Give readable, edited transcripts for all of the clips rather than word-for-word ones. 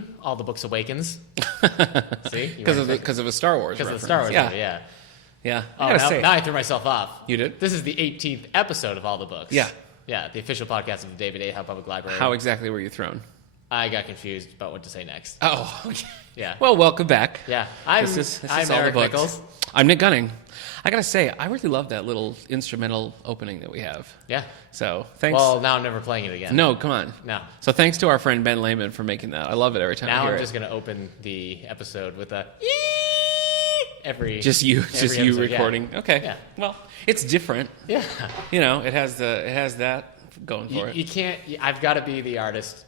18, All the Books Awakens. See? Because of a Star Wars Because reference. of the Star Wars movie, yeah. Yeah. Now I threw myself off. You did? This is the 18th episode of All the Books. Yeah. Yeah, the official podcast of the David A. Howe Public Library. How exactly were you thrown? I got confused about what to say next. Oh, okay. Yeah. Well, welcome back. Yeah. This is I'm All Eric the Books. Nichols. I'm Nick Gunning. I gotta say, I really love that little instrumental opening that we have. Yeah. So, thanks. Well, now I'm never playing it again. No, come on. No. So, thanks to our friend Ben Lehman for making that. I love it every time I Now hear I'm it. just going to open the episode with a every Just you episode, recording. Yeah. Okay. Yeah. Well, it's different. Yeah. You know, it has that going for it. You can't. I've got to be the artist.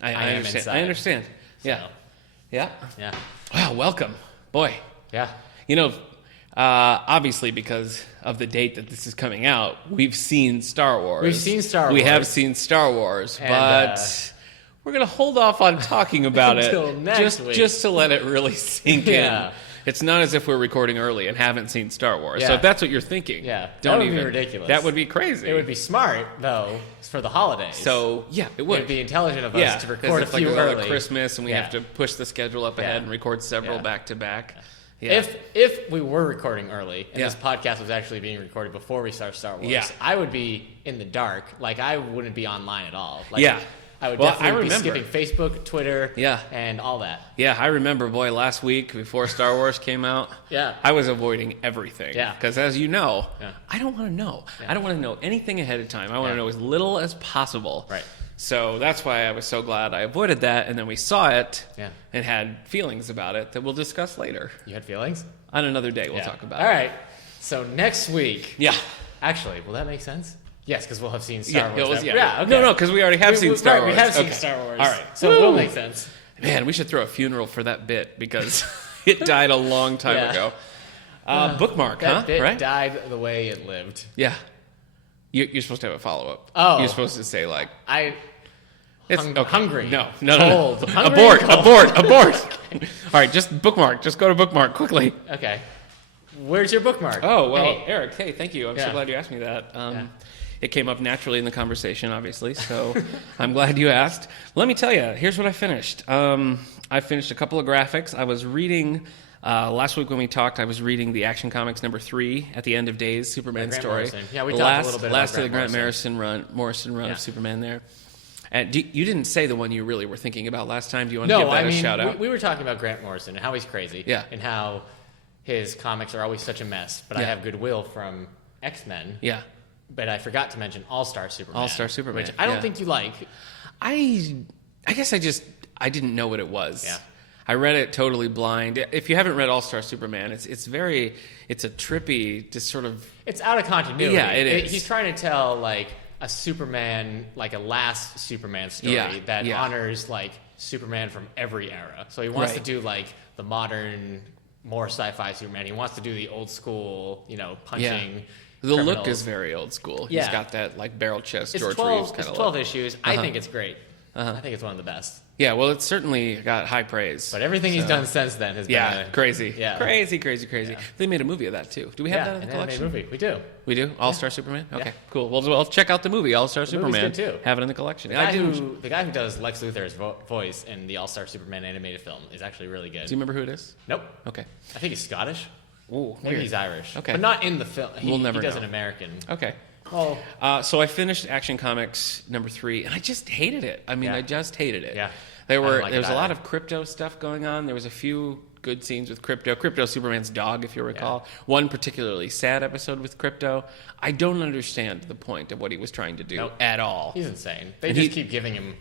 I am understand. inside. I understand. Yeah. So, Yeah. yeah. Wow. Welcome, boy. Yeah. You know, obviously because of the date that this is coming out, we've seen Star Wars. We've seen Star We Wars. have seen Star Wars, And, but we're gonna hold off on talking about Until it next week. just to let it really sink Yeah. in. It's not as if we're recording early and haven't seen Star Wars. So Yeah. if that's what you're thinking, Yeah. don't That would be even. ridiculous. That would be crazy. It would be smart though for the holidays. So yeah, it would. It'd be intelligent of Yeah, us to 'cause record a it's like few another early. Christmas, and we Yeah. have to push the schedule up ahead Yeah. and record several Yeah. back to back. Yeah. If we were recording early and Yeah. this podcast was actually being recorded before we start Star Wars, Yeah. I would be in the dark. Like I wouldn't be online at all. Like, Yeah. I would Well, definitely I be remember. skipping Facebook, Twitter, Yeah. and all that. Yeah, I remember, boy, last week before Star Wars came out, Yeah. I was avoiding everything. Yeah. Because as you know, Yeah. I don't want to know. Yeah. I don't want to know anything ahead of time. I want Yeah. to know as little as possible. Right. So that's why I was so glad I avoided that, and then we saw it Yeah. and had feelings about it that we'll discuss later. You had feelings? On another day, we'll Yeah. talk about All it. right. So next week. Yeah. Actually, will that make sense? Yes, because we'll have seen Star Yeah, Wars. yeah. Yeah, okay. No, because we already have seen Star right, Wars. we have seen Okay. Star Wars. All right. So it will Woo. make sense. Man, we should throw a funeral for that bit because it died a long time Yeah. ago. Bookmark, That huh? bit Right? died the way it lived. Yeah. You're supposed to have a follow-up. Oh. You're supposed to say, like... It's okay. hungry. No. Cold. Hungry Abort, and cold. abort. All right, just bookmark. Just go to bookmark quickly. Okay. Where's your bookmark? Oh, well, Hey. Eric, hey, thank you. I'm so Yeah. glad you asked me that. Yeah. It came up naturally in the conversation, obviously, so I'm glad you asked. Let me tell you, here's what I finished. I finished a couple of graphics. I was reading, last week when we talked, I was reading the Action Comics #3 at the end of Days, Superman Grant story. Morrison. Yeah, we The talked a last, little bit last about of the Grant Grant Morrison run Yeah. of Superman there. And you didn't say the one you really were thinking about last time. Do you want to No, give that I mean, a shout out? we were talking about Grant Morrison and how he's crazy. Yeah. And how his comics are always such a mess. But I Yeah. have goodwill from X-Men. Yeah. But I forgot to mention All-Star Superman. All-Star Superman, Which I don't yeah. think you like. I guess I didn't know what it was. Yeah. I read it totally blind. If you haven't read All-Star Superman, it's a trippy, just sort of... It's out of continuity. Yeah, it is. He's trying to tell, like, a Superman, like a last Superman story Yeah, that yeah. honors, like, Superman from every era. So he wants Right. to do, like, the modern, more sci-fi Superman. He wants to do the old school, punching. The look criminals. is very old school. Yeah. He's got that, like, barrel chest, It's George 12, Reeves kind it's of 12 look. issues. I think it's great. I think it's one of the best. Yeah, well, it's certainly got high praise. But everything he's done since then has Yeah, been crazy. Yeah. Crazy. Yeah. They made a movie of that, too. Do we have that in the an collection? animated movie. We do. We do? All-Star Superman? Okay, Yeah. cool. Well, we'll check out the movie, All-Star movie's Superman. good, too. Have it in the collection. The guy who does Lex Luthor's voice in the All-Star Superman animated film is actually really good. Do you remember who it is? Nope. Okay. I think he's Scottish. Ooh, Maybe weird. he's Irish. Okay. But not in the film. We'll never He does know. an American. Okay. Oh. So I finished Action Comics #3, and I just hated it. I mean, Yeah. I just hated it. Yeah. There I don't like was it a lot either. of crypto stuff going on. There was a few good scenes with Crypto. Crypto, Superman's dog, if you recall. One particularly sad episode with Crypto. I don't understand the point of what he was trying to do Nope. at all. He's insane. They And just he- keep giving him.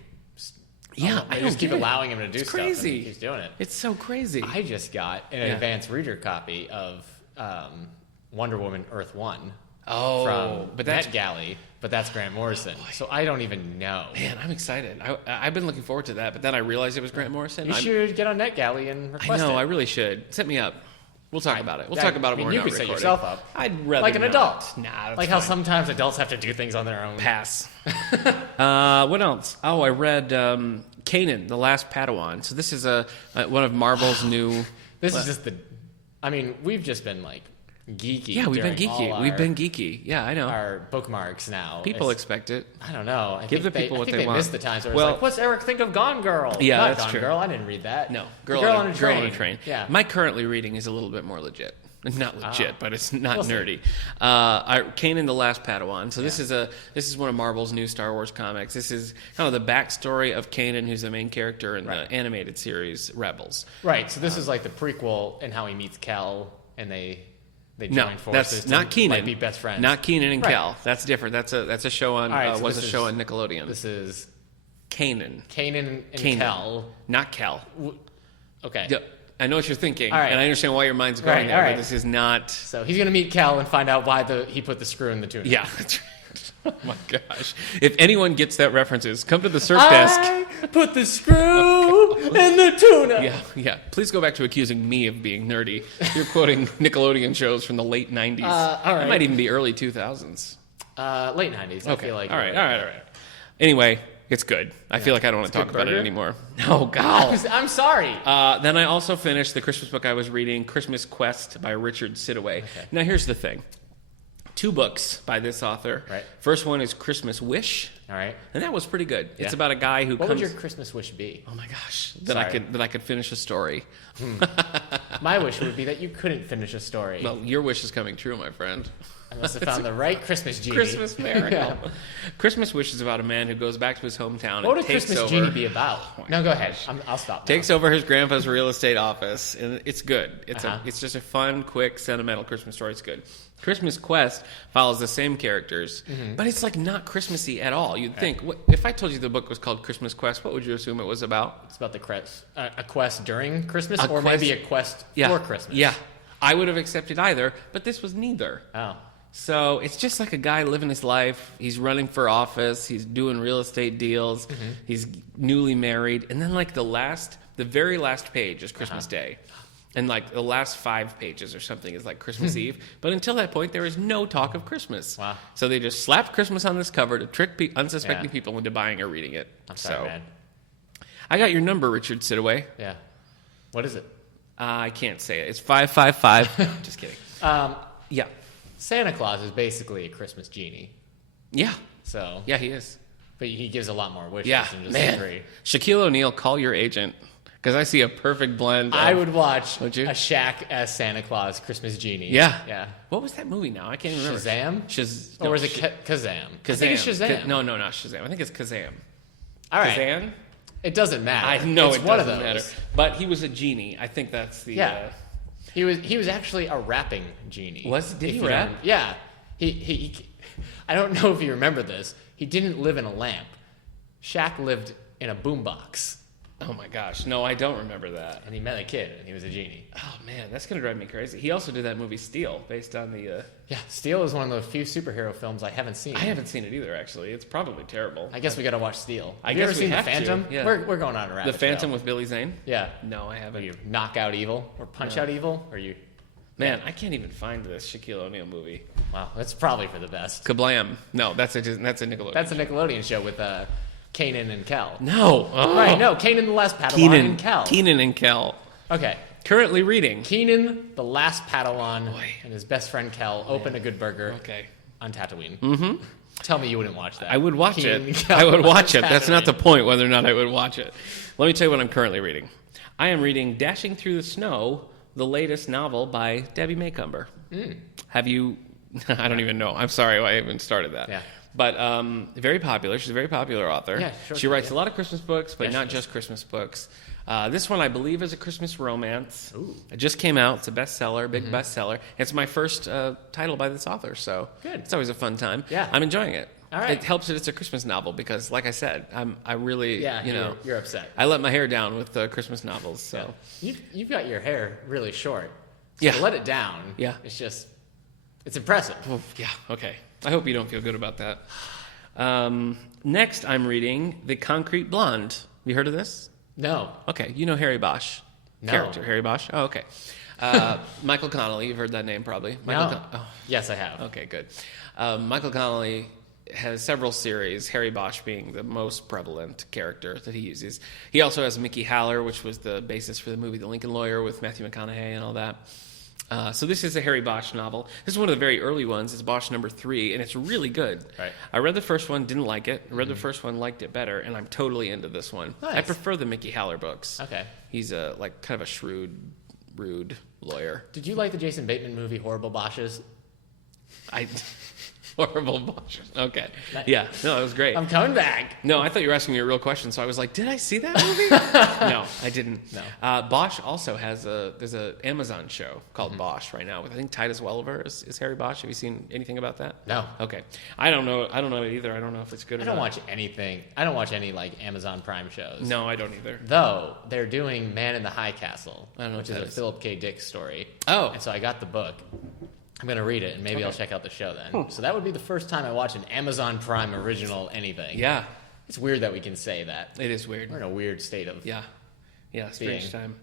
Yeah, They I just don't keep get it. allowing him to do It's stuff. crazy. And he's doing it. It's so crazy. I just got an Yeah. advanced reader copy of Wonder Woman Earth 1 oh, from but that's NetGalley, but that's Grant Morrison. So I don't even know. man, I'm excited. I've been looking forward to that, but then I realized it was Grant Morrison. You should get on NetGalley and I request it. know. I really should. Set me up. We'll talk about it. We'll Yeah, talk about it I mean, when you we're could not set recording. yourself up. I'd rather Like an not. adult. Nah, that's Like how fine. sometimes adults have to do things on their own. Pass. What else? Oh, I read Kanan, The Last Padawan. So this is one of Marvel's new... This is just I mean, we've just been geeky. Yeah, we've been during all geeky. We've been geeky. Yeah, I know. our bookmarks now. People expect it. I don't know. Give the people what they want. Missed the times where Well, it's like, what's Eric think of Gone Girl? Yeah, Not that's Gone true. Girl. I didn't read that. No, The Girl on a Train. Girl on a Train. Yeah. My currently reading is a little bit more legit. Not legit, but it's not We'll see. nerdy. Kanan the Last Padawan. So this is one of Marvel's new Star Wars comics. This is kind of the backstory of Kanan, who's the main character in the animated series Rebels. Right. So this is like the prequel and how he meets Kel, and they join forces. That's not to, Keenan. Like, be best friends. Not Keenan and Right. Kel. That's different. That's a show on All right, so was a this show is- on Nickelodeon. This is Kanan. Kanan and Kanan. Kel. Not Kel. Okay. Yeah, I know what you're thinking, All right. and I understand why your mind's going Right, there, all but right. this is not. So he's gonna meet Kel and find out why he put the screw in the tuna. Yeah, that's right. Oh my gosh! If anyone gets that references, come to the surf desk. I put the screw in the tuna. Yeah. Please go back to accusing me of being nerdy. You're quoting Nickelodeon shows from the late '90s. All right. It might even be early 2000s. Late 90s. I Okay. feel like. all right. Anyway, it's good. I feel like I don't want to talk good about it burger? anymore. No, God. I'm sorry. Then I also finished the Christmas book I was reading, Christmas Quest by Richard Sidaway. Okay. Now, here's the thing. 2 books by this author. Right. First one is Christmas Wish, All right. and that was pretty good. It's Yeah. about a guy who What comes. would your Christmas wish be? Oh my gosh! That I could finish a story. My wish would be that you couldn't finish a story. Well, your wish is coming true, my friend. I must have found the right Christmas genie. Christmas miracle. Yeah. Christmas Wish is about a man who goes back to his hometown What would and a takes Christmas over. genie be about? No, go ahead. I'll stop. Now. Takes over his grandpa's real estate office, and it's good. Uh-huh. It's just a fun, quick, sentimental Christmas story. It's good. Christmas Quest follows the same characters, but it's like not Christmassy at all. You'd think, if I told you the book was called Christmas Quest, what would you assume it was about? It's about the quest, a quest during Christmas, A or quest- maybe a quest Yeah, for Christmas. Yeah, I would have accepted either, but this was neither. Oh. So it's just like a guy living his life. He's running for office. He's doing real estate deals. He's newly married. And then like the very last page is Christmas Day. And like the last 5 pages or something is like Christmas Eve. But until that point, there is no talk of Christmas. Wow. So they just slapped Christmas on this cover to trick unsuspecting Yeah. people into buying or reading it. I'm sorry, man. I got your number, Richard Sidaway. Yeah. What is it? I can't say it. It's 555. Just kidding. Yeah. Santa Claus is basically a Christmas genie. Yeah. So. Yeah, he is. But he gives a lot more wishes Yeah, than just man. 3. Shaquille O'Neal, call your agent. Because I see a perfect blend. I would watch Would you? a Shaq as Santa Claus Christmas genie. Yeah. Yeah. What was that movie now? I can't even remember. Shazam? No, Or was it Kazam? I think it's Shazam. No, not Shazam. I think it's Kazam. All right. Kazan? It doesn't matter. I know it's it one doesn't of those. matter. But he was a genie. I think that's the... Yeah. He was actually a rapping genie. Did if he you rap? don't- Yeah. He I don't know if you remember this. He didn't live in a lamp. Shaq lived in a boombox. Oh my gosh. No, I don't remember that. And he met a kid and he was a genie. Oh man, that's going to drive me crazy. He also did that movie Steel based on the... Yeah, Steel is one of the few superhero films I haven't seen. I haven't seen it either, actually. It's probably terrible. I guess we gotta watch Steel. I Have you guess ever we seen The have to, Phantom? yeah. We're going on a The rabbit Phantom trail. with Billy Zane? Yeah. No, I haven't. You knock out evil or punch out evil, or you... Man, I can't even find this Shaquille O'Neal movie. Wow, that's probably for the best. Kablam. No, that's a Nickelodeon. That's a Nickelodeon show with Kanan and Kel. No. Oh. Right, no, Kanan the Last Padawan and Kel. Keenan and Kel. Okay, Currently reading. Keenan the Last Padawan Boy. and his best friend Kel open a good burger Okay. on Tatooine. Mm-hmm. Tell me you wouldn't watch that. I would watch Keenan and it. Kel I would on watch it. That's not the Tatooine. point, whether or not I would watch it. Let me tell you what I'm currently reading. I am reading Dashing Through the Snow, the latest novel by Debbie Maycomber. Have you... I don't even know. I'm sorry I even started that. Yeah. But very popular. She's a very popular author. Yeah, sure, she writes yeah. a lot of Christmas books, but Yeah, she not does. just Christmas books. This one, I believe, is a Christmas romance. Ooh. It just came out. It's a bestseller, big bestseller. It's my first title by this author, so Good. it's always a fun time. Yeah. I'm enjoying it. All right. It helps that it's a Christmas novel because, like I said, I really, Yeah, you're upset. I let my hair down with Christmas novels. So You've got your hair really short. So Yeah. to let it down, Yeah. it's impressive. yeah, okay. I hope you don't feel good about that. Next, I'm reading The Concrete Blonde. You heard of this? No. Okay, you know Harry Bosch. No. Character, Harry Bosch? Oh, okay. Michael Connolly, you've heard that name probably. Michael No. Yes, I have. Okay, good. Michael Connolly has several series, Harry Bosch being the most prevalent character that he uses. He also has Mickey Haller, which was the basis for the movie The Lincoln Lawyer with Matthew McConaughey and all that. So this is a Harry Bosch novel. This is one of the very early ones. It's Bosch number 3, and it's really good. Right. I read the first one, didn't like it. I read the first one, liked it better, and I'm totally into this one. Nice. I prefer the Mickey Haller books. Okay. He's a kind of a shrewd, rude lawyer. Did you like the Jason Bateman movie Horrible Bosches? Horrible Bosch. Okay. Yeah. No, it was great. I'm coming back. No, I thought you were asking me a real question, so I was like, did I see that movie? No, I didn't. No. Bosch also has there's an Amazon show called Bosch right now with, I think, Titus Welliver is Harry Bosch. Have you seen anything about that? No. Okay. I don't know it either. I don't know if it's good or I not. don't watch anything. I don't watch any like Amazon Prime shows. No, I don't either. Though they're doing Man in the High Castle, I don't know which what is that a is. Philip K. Dick story. Oh. And so I got the book. I'm going to read it, and maybe I'll check out the show then. So that would be the first time I watch an Amazon Prime original anything. Yeah. It's weird that we can say that. It is weird. We're in a weird state of... Yeah. Yeah, strange being. time.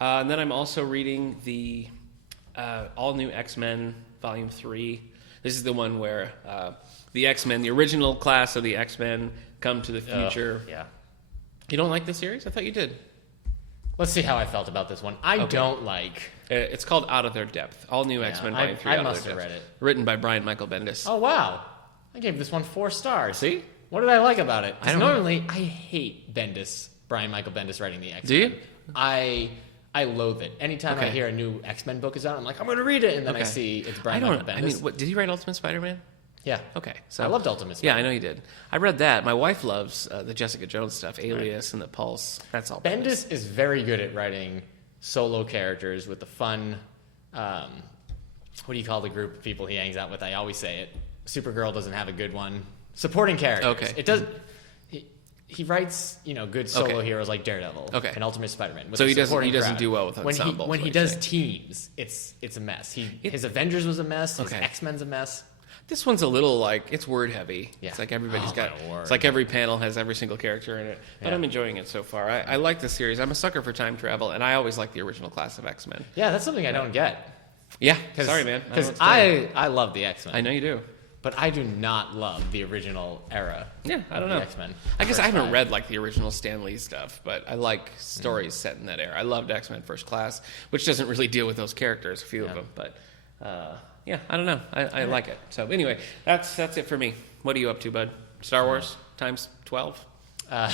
And then I'm also reading the all-new X-Men Volume 3. This is the one where the X-Men, the original class of the X-Men, come to the future. Yeah. You don't like the series? I thought you did. Let's see how I felt about this one. I don't like... It's called Out of Their Depth. All new X-Men Volume 3. I Out of must Their have Depth. read it. Written by Brian Michael Bendis. Oh, wow. I gave this one 4 stars. See? What did I like about it? 'Cause I don't know. normally, I hate Brian Michael Bendis writing the X-Men. Do you? I loathe it. Anytime I Okay. hear a new X-Men book is out, I'm like, I'm going to read it, and then I Okay. see it's I Brian don't. Michael Bendis. I mean, what, did he write Ultimate Spider-Man? Yeah. Okay, so I loved Ultimate Yeah, Spider-Man. I know you did. I read that. My wife loves the Jessica Jones stuff, Alias and the Pulse. That's all. Bendis is very good at writing solo characters with the fun. What do you call the group of people he hangs out with? I always say it. Supergirl doesn't have a good one. Supporting characters. Okay. It does. He writes, good solo Okay. heroes like Daredevil Okay. and Ultimate Spider-Man. with So a he doesn't supporting do crowd. well with when ensembles, when he what does you're teams, it's a mess. His Avengers was a mess. His Okay. X-Men's a mess. This one's a little it's word heavy. Yeah. It's like everybody's Oh, got. my word. It's like every panel has every single character in it. But Yeah. I'm enjoying it so far. I like the series. I'm a sucker for time travel, and I always like the original class of X-Men. Yeah, that's something I don't get. Yeah. Sorry, man. I don't know Because what to tell you. I love the X-Men. I know you do. But I do not love the original era. Yeah, I don't of know. the X-Men. I guess First I haven't five. read like the original Stan Lee stuff, but I like stories set in that era. I loved X-Men First Class, which doesn't really deal with those characters, a few of Yeah. them, but yeah, I don't know. I like it. So anyway, that's it for me. What are you up to, bud? Star Wars times 12? No,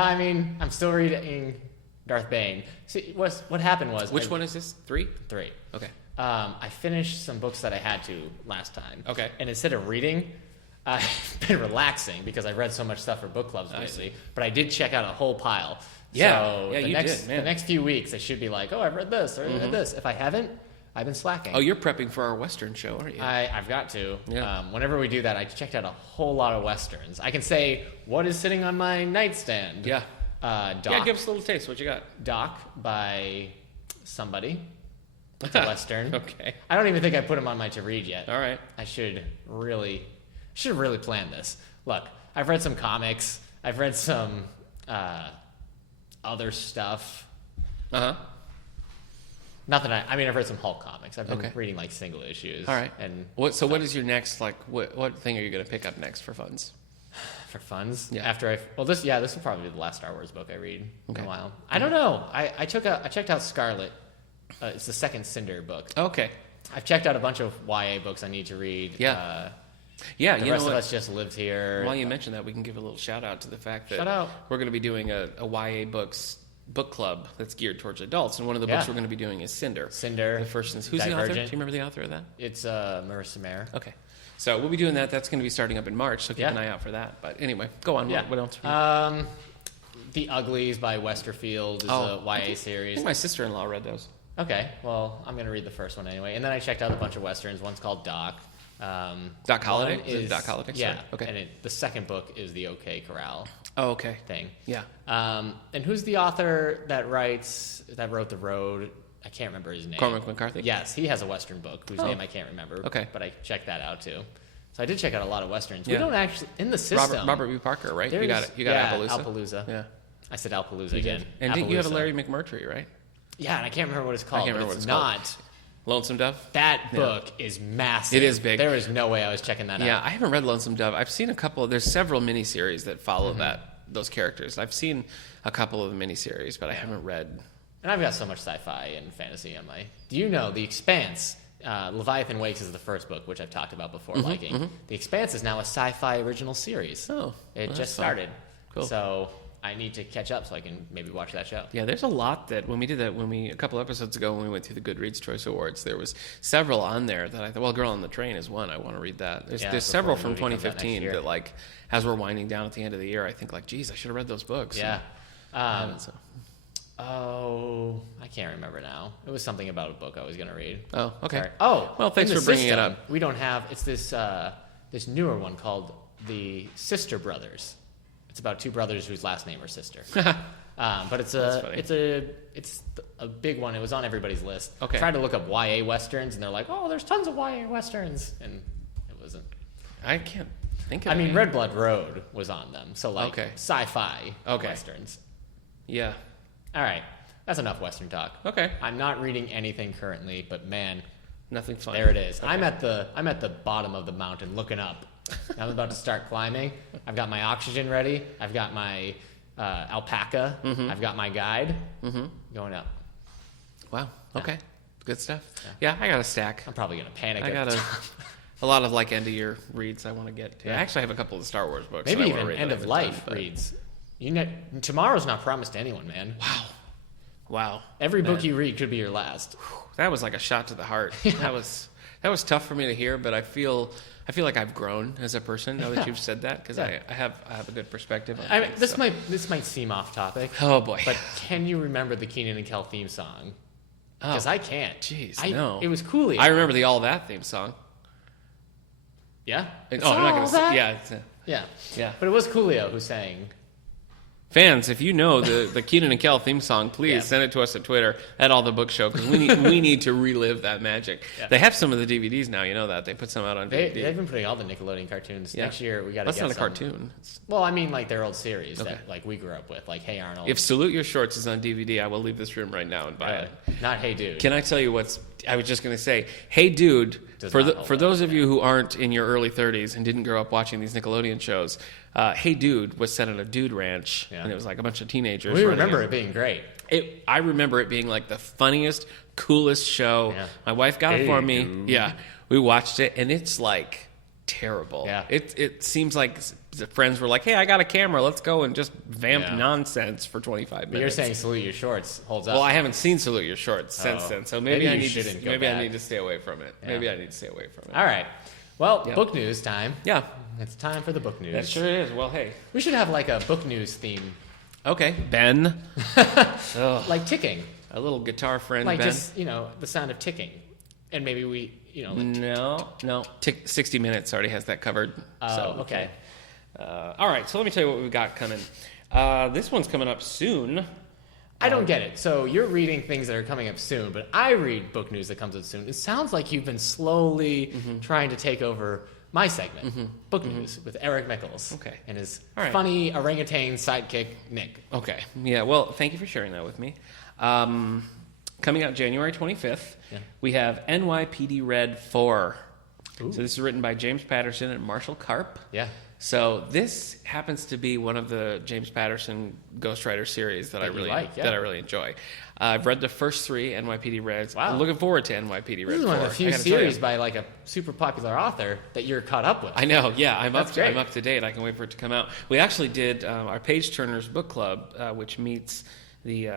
I mean, I'm still reading Darth Bane. See, what happened was... Which one is this? 3? 3. Okay. I finished some books that I had to last time. Okay. And instead of reading, I've been relaxing because I've read so much stuff for book clubs lately. But I did check out a whole pile. Yeah. So Yeah, the you next, did, man. The next few weeks, I should be like, oh, I've read this or read this. If I haven't, I've been slacking. Oh, you're prepping for our Western show, aren't you? I've got to. Yeah. Whenever we do that, I checked out a whole lot of Westerns. I can say what is sitting on my nightstand. Yeah. Doc. Yeah, give us a little taste. What you got? Doc by somebody. It's a Western. Okay. I don't even think I put him on my to read yet. All right. I should really plan this. Look, I've read some comics. I've read some other stuff. Uh-huh. Nothing. I've read some Hulk comims. I've been Okay. reading like single issues. All right. And What is your next, what thing are you going to pick up next for funds? for funds. Yeah. After this will probably be the last Star Wars book I read in Okay. a while. I don't know. I checked out Scarlet. It's the second Cinder book. Okay. I've checked out a bunch of YA books I need to read. Yeah. Yeah, The you rest know of what? us just lives here. While you mention that, we can give a little shout out to the fact that Shout out. we're going to be doing a YA book club that's geared towards adults, and one of the books Yeah. we're going to be doing is Cinder. Cinder. The first instance. Who's the author? Do Divergent. you remember the author of that? It's Marissa Mayer. Okay. So we'll be doing that. That's going to be starting up in March, so keep Yeah. an eye out for that. But anyway, go on. Yeah. What else? The Uglies by Westerfield is a YA I series. think my sister-in-law read those. Okay, well, I'm going to read the first one anyway. And then I checked out a bunch of Westerns. One's called Doc. Doc Holliday? one Is it Doc Holliday? Yeah. Sorry. Okay. And the second book is the OK Corral Oh, okay. thing. Yeah. And who's the author that wrote The Road? I can't remember his name. Cormac McCarthy? Yes, he has a Western book whose name I can't remember. Okay. But I checked that out too. So I did check out a lot of Westerns. Yeah. We don't actually, in the system. Robert B. Parker, right? You got it. You got Appaloosa. Appaloosa. Yeah. I said Appaloosa You again. did. And didn't you have a Appaloosa. Larry McMurtry, right? Yeah, and I can't remember what it's called. can't remember but what it's it's called. not. Lonesome Dove? That book is massive. It is big. There is no way I was checking that Yeah, out. I haven't read Lonesome Dove. I've seen a couple. There's several miniseries that follow those characters. I've seen a couple of the miniseries, but I haven't read and I've got so much sci-fi and fantasy on my. Do you know The Expanse? Leviathan Wakes is the first book, which I've talked about before. The Expanse is now a sci-fi original series. Oh, it just started. Cool. So I need to catch up so I can maybe watch that show. Yeah, there's a lot that a couple episodes ago when we went through the Goodreads Choice Awards, there was several on there that I thought, well, Girl on the Train is one. I want to read that. There's several from 2015 that, like, as we're winding down at the end of the year, I think, like, geez, I should have read those books. Yeah. I can't remember now. It was something about a book I was going to read. Oh, okay. Sorry. Oh, well, thanks for bringing it up. We don't have. It's this newer one called The Sister Brothers. It's about two brothers whose last name are sister. But it's a big one. It was on everybody's list. Okay. I tried to look up YA westerns, and they're like, oh, there's tons of YA westerns, and it wasn't. I can't think of. I mean, Red Blood Road was on them, so like okay. Sci-fi westerns. Yeah. All right, that's enough Western talk. Okay. I'm not reading anything currently, but man, nothing fun. There it is. Okay. I'm at the bottom of the mountain looking up. I'm about to start climbing. I've got my oxygen ready. I've got my alpaca. I've got my guide. Going up. Wow. Okay. Good stuff. Yeah, I got a stack. I'm probably gonna panic. I got a lot of like end of year reads I want to get to. Yeah. I actually have a couple of the Star Wars books. Maybe even end of life reads. Tomorrow's not promised to anyone, man. Wow. Every book you read could be your last. That was like a shot to the heart. That was tough for me to hear, but I feel like I've grown as a person now that you've said that, because I have a good perspective on things. This might seem off topic. Oh boy. But can you remember the Keenan and Kel theme song? Because I can't. Jeez, no. It was Coolio. I remember the All That theme song. Yeah? I'm not going to say. Yeah. But it was Coolio who sang. Fans, if you know the Keenan and Kel theme song, please send it to us at Twitter at All the Book Show, because we need to relive that magic. Yeah. They have some of the DVDs now, you know that. They put some out on DVD. They've been putting all the Nickelodeon cartoons. Yeah. Next year we got to get That's not a cartoon. Well, I mean like their old series that like we grew up with, like Hey Arnold. If Salute Your Shorts is on DVD, I will leave this room right now and buy it. Not Hey Dude. Can I tell you I was just going to say, Hey Dude, for those of you who aren't in your early 30s and didn't grow up watching these Nickelodeon shows, Hey Dude was set on a dude ranch, and it was like a bunch of teenagers. We remember it being great. I remember it being like the funniest, coolest show. Yeah. My wife got it for me. Dude. Yeah, we watched it, and it's like terrible. Yeah. It seems like the friends were like, hey, I got a camera. Let's go and just vamp nonsense for 25 minutes. But you're saying Salute Your Shorts holds up. Well, I haven't seen Salute Your Shorts since then, so maybe I need to stay away from it. Yeah. Maybe I need to stay away from it. All right. Well, book news time. Yeah. It's time for the book news. That sure is. Well, hey. We should have like a book news theme. Okay. Ben. Like ticking. A little guitar friend, like Ben. Like just, the sound of ticking. And maybe we, No. 60 Minutes already has that covered. Oh, okay. All right, so let me tell you what we've got coming. This one's coming up soon. I don't get it. So you're reading things that are coming up soon, but I read book news that comes up soon. It sounds like you've been slowly trying to take over my segment, Book News, with Eric Mickles. Okay. And his funny orangutan sidekick, Nick. Okay. Yeah, well, thank you for sharing that with me. Coming out January 25th, we have NYPD Red 4. Ooh. So this is written by James Patterson and Marshall Karp. Yeah. So this happens to be one of the James Patterson Ghostwriter series that I really enjoy. I've read the first 3 NYPD Reds. Wow. I'm looking forward to NYPD Red 4. This is one of the few series by like a super popular author that you're caught up with. I know. Yeah, I'm up to date. I can wait for it to come out. We actually did our Page Turners book club, which meets the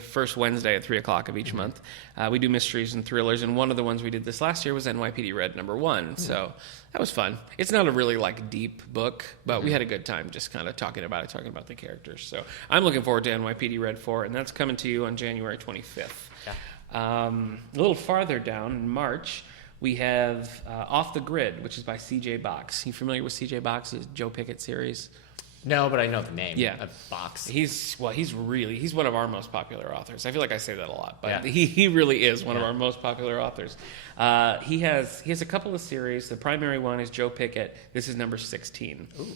first Wednesday at 3 o'clock of each month. We do mysteries and thrillers, and one of the ones we did this last year was NYPD Red #1. So that was fun. It's not a really deep book, but we had a good time just kind of talking about the characters. So I'm looking forward to NYPD Red 4, and that's coming to you on January 25th. Yeah. A little farther down in March, we have Off the Grid, which is by C.J. Box. You familiar with C.J. Box's Joe Pickett series? No, but I know the name. Yeah, Box. He's one of our most popular authors. I feel like I say that a lot, but he really is one of our most popular authors. He has a couple of series. The primary one is Joe Pickett. This is number 16. Ooh.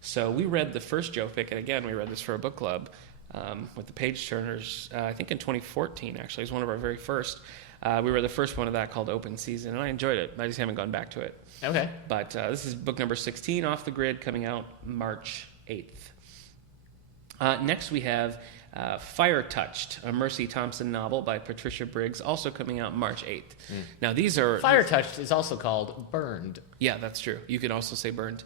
So we read the first Joe Pickett again. We read this for a book club with the Page Turners. I think in 2014. Actually, it was one of our very first. We read the first one of that called Open Season, and I enjoyed it. I just haven't gone back to it. Okay. But this is book number 16, Off the Grid, coming out March 8th. Next we have Fire Touched, a Mercy Thompson novel by Patricia Briggs, also coming out March 8th. Now, these are... Fire Touched is also called Burned. Yeah, that's true. You can also say Burned.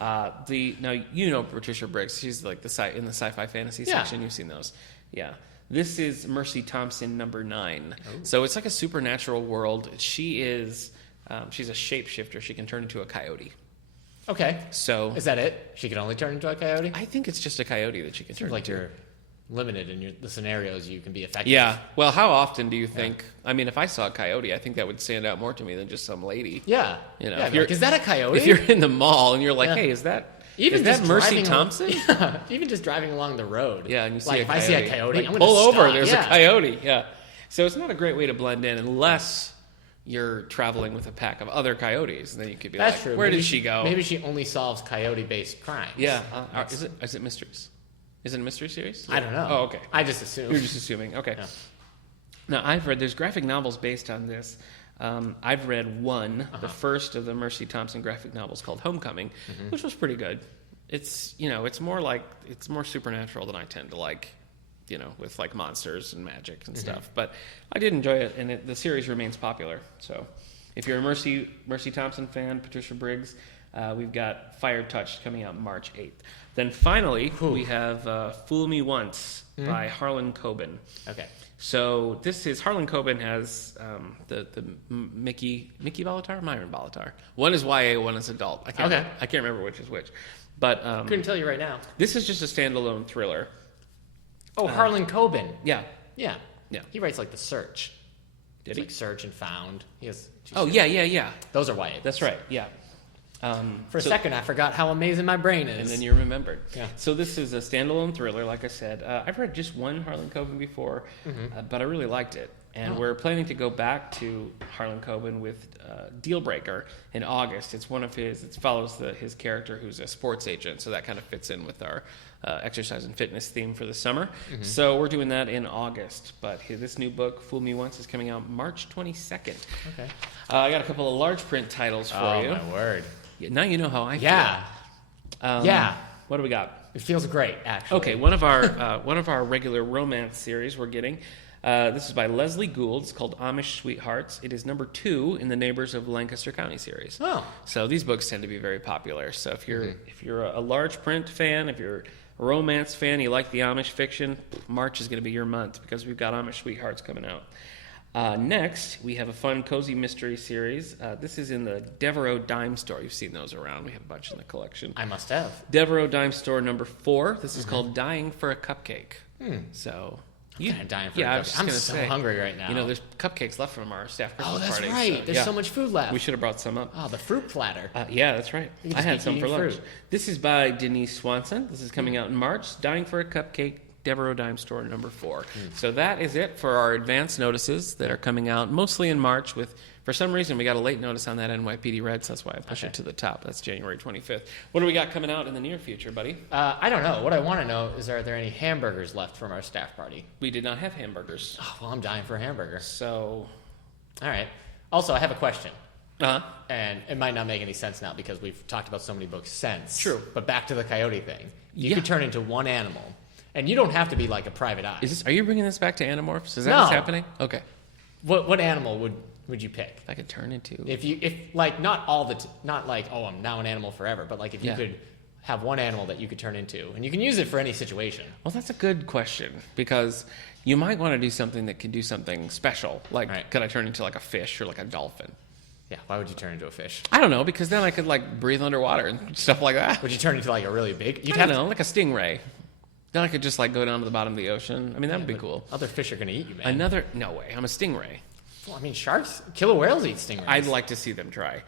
Now, you know Patricia Briggs. She's like in the sci-fi fantasy section. You've seen those. Yeah. This is Mercy Thompson number 9. Oh. So it's like a supernatural world. She's a shapeshifter. She can turn into a coyote. Okay. So is that it? She can only turn into a coyote? I think it's just a coyote that she can turn into. You're limited in the scenarios you can be effective. Yeah. Well, how often do you think... I mean, if I saw a coyote, I think that would stand out more to me than just some lady. Yeah. You know, is that a coyote? If you're in the mall and you're like, hey, is that Mercy Thompson? Yeah. Even just driving along the road. Yeah, and you see like, a coyote. If I see a coyote, I'm going to pull stop. over. There's a coyote. Yeah. So it's not a great way to blend in unless you're traveling with a pack of other coyotes. And then you could be That's true. Where did she go? Maybe she only solves coyote-based crimes. Yeah. Is it mysteries? Is it a mystery series? I don't know. Oh, okay. I just assume. You're just assuming. Okay. Yeah. Now, I've read, there's graphic novels based on this. I've read one, the first of the Mercy Thompson graphic novels called Homecoming, which was pretty good. It's, it's more supernatural than I tend to like, with like monsters and magic and stuff. But I did enjoy it, and the series remains popular. So if you're a Mercy Thompson fan, Patricia Briggs, we've got Fire Touched coming out March 8th. Then finally, we have Fool Me Once by Harlan Coben. Okay. So Harlan Coben has the Mickey Bolitar, Myron Bolitar. One is YA, one is adult. I can't remember which is which. But couldn't tell you right now. This is just a standalone thriller. Oh, Harlan Coben. Yeah. Yeah. He writes like The Search. Did he? Like Search and Found. He has. Yeah. Those are YA. That's right. Yeah. For a second, I forgot how amazing my brain is. And then you remembered. Yeah. So this is a standalone thriller, like I said. I've read just one Harlan Coben before, but I really liked it. And we're planning to go back to Harlan Coben with Dealbreaker in August. It's one of his. It follows his character who's a sports agent, so that kind of fits in with our exercise and fitness theme for the summer. So we're doing that in August. But this new book, Fool Me Once, is coming out March 22nd. Okay. I got a couple of large print titles for you. Oh my word! Now you know how I feel. Yeah. What do we got? It feels great, actually. Okay, one of our regular romance series we're getting. This is by Leslie Gould. It's called Amish Sweethearts. It is number 2 in the Neighbors of Lancaster County series. Oh. So these books tend to be very popular. So if you're a large print fan, if you're a romance fan, you like the Amish fiction, March is going to be your month because we've got Amish Sweethearts coming out. Next, we have a fun, cozy mystery series. This is in the Devereaux Dime Store. You've seen those around. We have a bunch in the collection. I must have. Devereaux Dime Store number 4. This is called Dying for a Cupcake. So... I'm dying for a cupcake. I'm so hungry right now. There's cupcakes left from our staff Christmas party. Oh, that's right. There's so much food left. We should have brought some up. Oh, the fruit platter. Yeah, that's right. I had some for lunch. Fruit. This is by Denise Swanson. This is coming out in March. Dying for a Cupcake, Devereaux Dime Store number 4. So that is it for our advance notices that are coming out mostly in March with... For some reason, we got a late notice on that NYPD Red, so that's why I pushed it to the top. That's January 25th. What do we got coming out in the near future, buddy? I don't know. What I want to know is, are there any hamburgers left from our staff party? We did not have hamburgers. Oh, well, I'm dying for a hamburger. So... All right. Also, I have a question. Uh-huh. And it might not make any sense now because we've talked about so many books since. True. But back to the coyote thing. You could turn into one animal. And you don't have to be like a private eye. Are you bringing this back to Animorphs? Is that No. what's happening? Okay. What animal would you pick? I could turn into... If like not all not like, oh, I'm now an animal forever, but like if you could have one animal that you could turn into, and you can use it for any situation. Well, that's a good question, because you might want to do something that can do something special. Like, could I turn into like a fish or like a dolphin? Yeah, why would you turn into a fish? I don't know, because then I could like breathe underwater and stuff like that. Would you turn into like a really big... I don't know, like a stingray. Then I could just like go down to the bottom of the ocean. I mean, that would be cool. Other fish are going to eat you, man. No way, I'm a stingray. Well, I mean, sharks, killer whales eat stingrays. I'd like to see them try.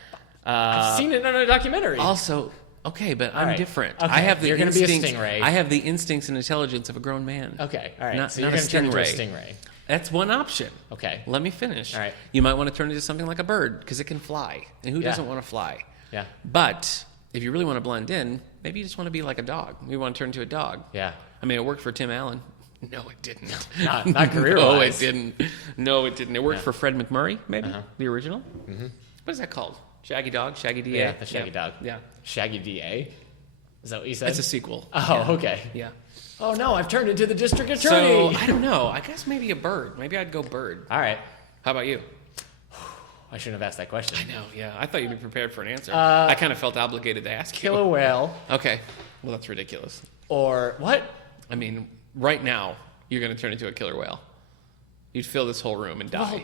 I've seen it in a documentary. Also, okay, but I'm different. Okay. I have the You're going to be a instincts. stingray. I have the instincts and intelligence of a grown man. Okay, all right. Not, so you're not going to turn into a stingray. stingray. That's one option. Okay. Let me finish. All right. You might want to turn into something like a bird because it can fly. And who doesn't want to fly? Yeah. But if you really want to blend in, maybe you just want to be like a dog. You want to turn into a dog. Yeah. I mean, it worked for Tim Allen. No, it didn't. Not career-wise. No, it didn't. No, it didn't. It worked for Fred McMurray, maybe, the original. Mm-hmm. What is that called? Shaggy Dog? Shaggy DA? Yeah, the Shaggy Dog. Yeah. Shaggy DA? Is that what you said? It's a sequel. Oh, okay. Yeah. Oh no, I've turned into the district attorney. So, I don't know. I guess maybe a bird. Maybe I'd go bird. All right. How about you? I shouldn't have asked that question. I know, yeah. I thought you'd be prepared for an answer. I kind of felt obligated to ask you. Killer whale. Okay. Well, that's ridiculous. Or what? I mean, right now, you're going to turn into a killer whale. You'd fill this whole room and die.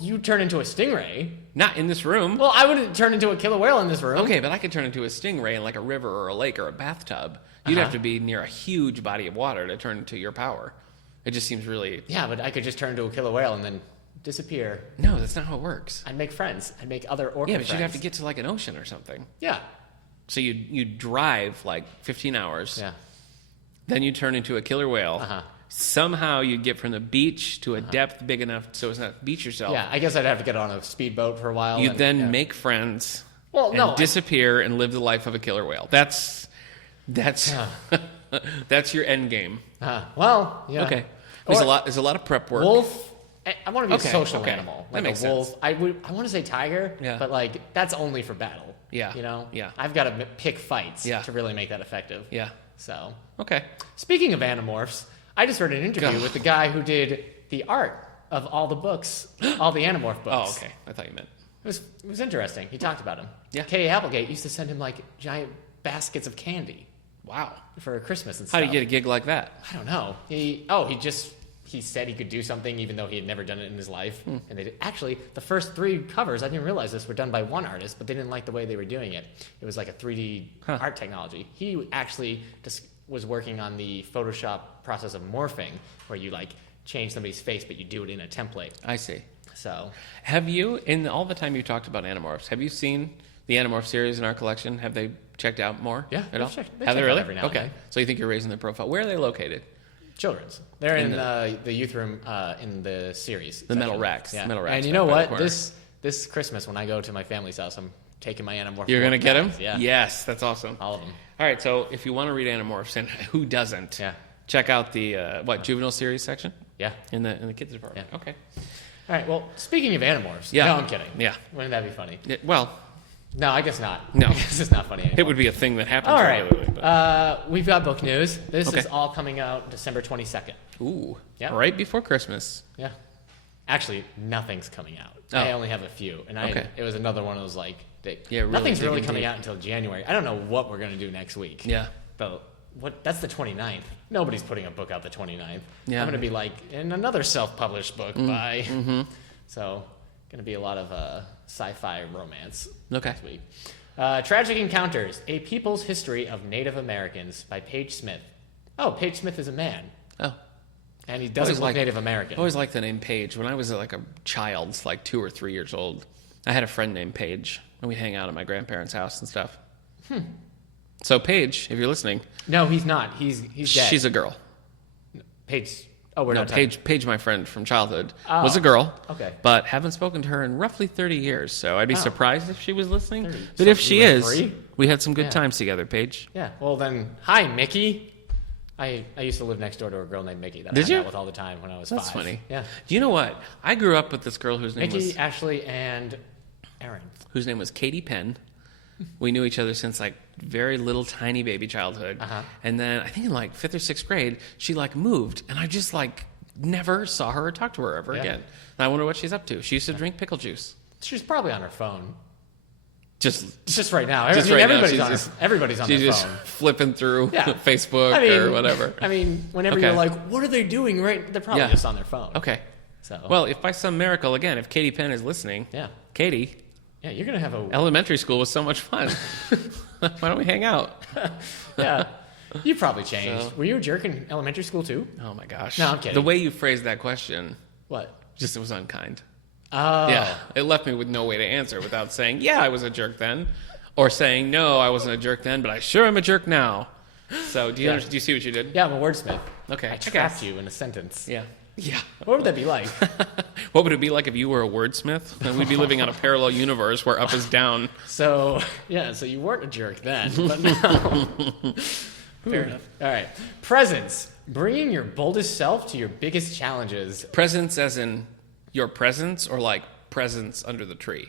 You turn into a stingray. Not in this room. Well, I wouldn't turn into a killer whale in this room. Okay, but I could turn into a stingray in like a river or a lake or a bathtub. You'd have to be near a huge body of water to turn into your power. It just seems really... Yeah, but I could just turn into a killer whale and then disappear. No, that's not how it works. I'd make friends. I'd make other orca friends. Yeah, but you'd have to get to like an ocean or something. Yeah. So you'd drive like 15 hours. Yeah. Then you turn into a killer whale. Uh-huh. Somehow you'd get from the beach to a depth big enough so it's not beach yourself. Yeah, I guess I'd have to get on a speedboat for a while. You'd then make friends disappear and live the life of a killer whale. That's that's your end game. Well, yeah. Okay. There's a lot of prep work. Wolf. I want to be a social animal. That makes a wolf. sense. I want to say tiger, but like that's only for battle. Yeah. You know? Yeah. I've got to pick fights Yeah. to really make that effective. Yeah. So. Okay. Speaking of Animorphs, I just heard an interview with the guy who did the art of all the books, all the Animorph books. Oh, okay. I thought you meant. It was interesting. He talked about him. Yeah. Kay Applegate used to send him like giant baskets of candy. Wow. For Christmas and How stuff. do you get a gig like that? I don't know. He said he could do something even though he had never done it in his life. And actually, the first 3 covers, I didn't realize this, were done by one artist, but they didn't like the way they were doing it. It was like a 3D art technology. He actually was working on the Photoshop process of morphing, where you like change somebody's face, but you do it in a template. I see. So, have you, in all the time you talked about Animorphs, have you seen the Animorph series in our collection? Have they checked out more? Yeah. At all? They have they check really? out every now and Okay. then. So you think you're raising their profile? Where are they located? Children's. They're in the youth room in the series. The metal racks. Yeah. Metal racks. And you know what? This Christmas, when I go to my family's house, I'm taking my Animorph. You're going to get them? Yeah. Yes, that's awesome. All of them. All right, so if you want to read Animorphs, and who doesn't? Yeah. Check out the juvenile series section. Yeah. In the kids department. Yeah. Okay. All right. Well, speaking of Animorphs. Yeah. No, I'm kidding. Yeah. Wouldn't that be funny? Well. No, I guess not. No. I guess it's not funny anymore. It would be a thing that happens. All right. Regularly, we've got book news. This Okay. is all coming out December 22nd. Ooh. Yeah. Right before Christmas. Yeah. Actually, nothing's coming out. Oh. I only have a few, and it was another one of those like. Really nothing's really digging coming deep. out until January. I don't know what we're gonna do next week. Yeah. But that's the 29th. Nobody's putting a book out the 29th. Yeah. I'm gonna be like in another self-published book by. Mm-hmm. So, gonna be a lot of sci-fi romance next week. Tragic Encounters: A People's History of Native Americans by Paige Smith. Oh, Paige Smith is a man. Oh. And he doesn't look Native American. I always liked the name Paige. When I was like a child, like 2 or 3 years old, I had a friend named Paige, and we'd hang out at my grandparents' house and stuff. So Paige, if you're listening, No, he's not. He's dead. she's a girl. Paige. Oh, we're No, not talking- Paige, my friend from childhood, was a girl. Okay. But haven't spoken to her in roughly 30 years, so I'd be surprised if she was listening. 30. But So if she you were is, 3? we had some good Yeah. times together, Paige. Yeah. Well, then, hi, Mickey. I used to live next door to a girl named Mickey that I Did hung you? out with all the time when I was That's 5. funny. Yeah. Do you know what? I grew up with this girl whose name Mickey, was Ashley, and Aaron. Katie Penn. We knew each other since like very little tiny baby childhood. And then I think in like 5th or 6th grade, she like moved, and I just like never saw her or talked to her ever again. And I wonder what she's up to. She used to drink pickle juice. She's probably on her phone. Just right now. Just right now, Everybody's on she's their just phone. flipping through Yeah. Facebook or whatever. I mean, whenever you're like, what are they doing? Right? They're probably just on their phone. Okay. So. Well, if by some miracle, again, if Katie Penn is listening, Katie, yeah, you're gonna have a elementary school was so much fun. Why don't we hang out? Yeah. You probably changed. Were you a jerk in elementary school too? Oh my gosh. No, I'm kidding. The way you phrased that question, What? just it was unkind. Oh. Yeah, it left me with no way to answer without saying, yeah, I was a jerk then, or saying, no, I wasn't a jerk then, but I sure am a jerk now. So do you see what you did? Yeah, I'm a wordsmith. Okay. I trapped you in a sentence. Yeah. Yeah. What would that be like? What would it be like if you were a wordsmith? And we'd be living on a parallel universe where up is down. So you weren't a jerk then, but now. Fair enough. All right. Presents. Bringing your boldest self to your biggest challenges. Presence as in your presence, or like presence under the tree?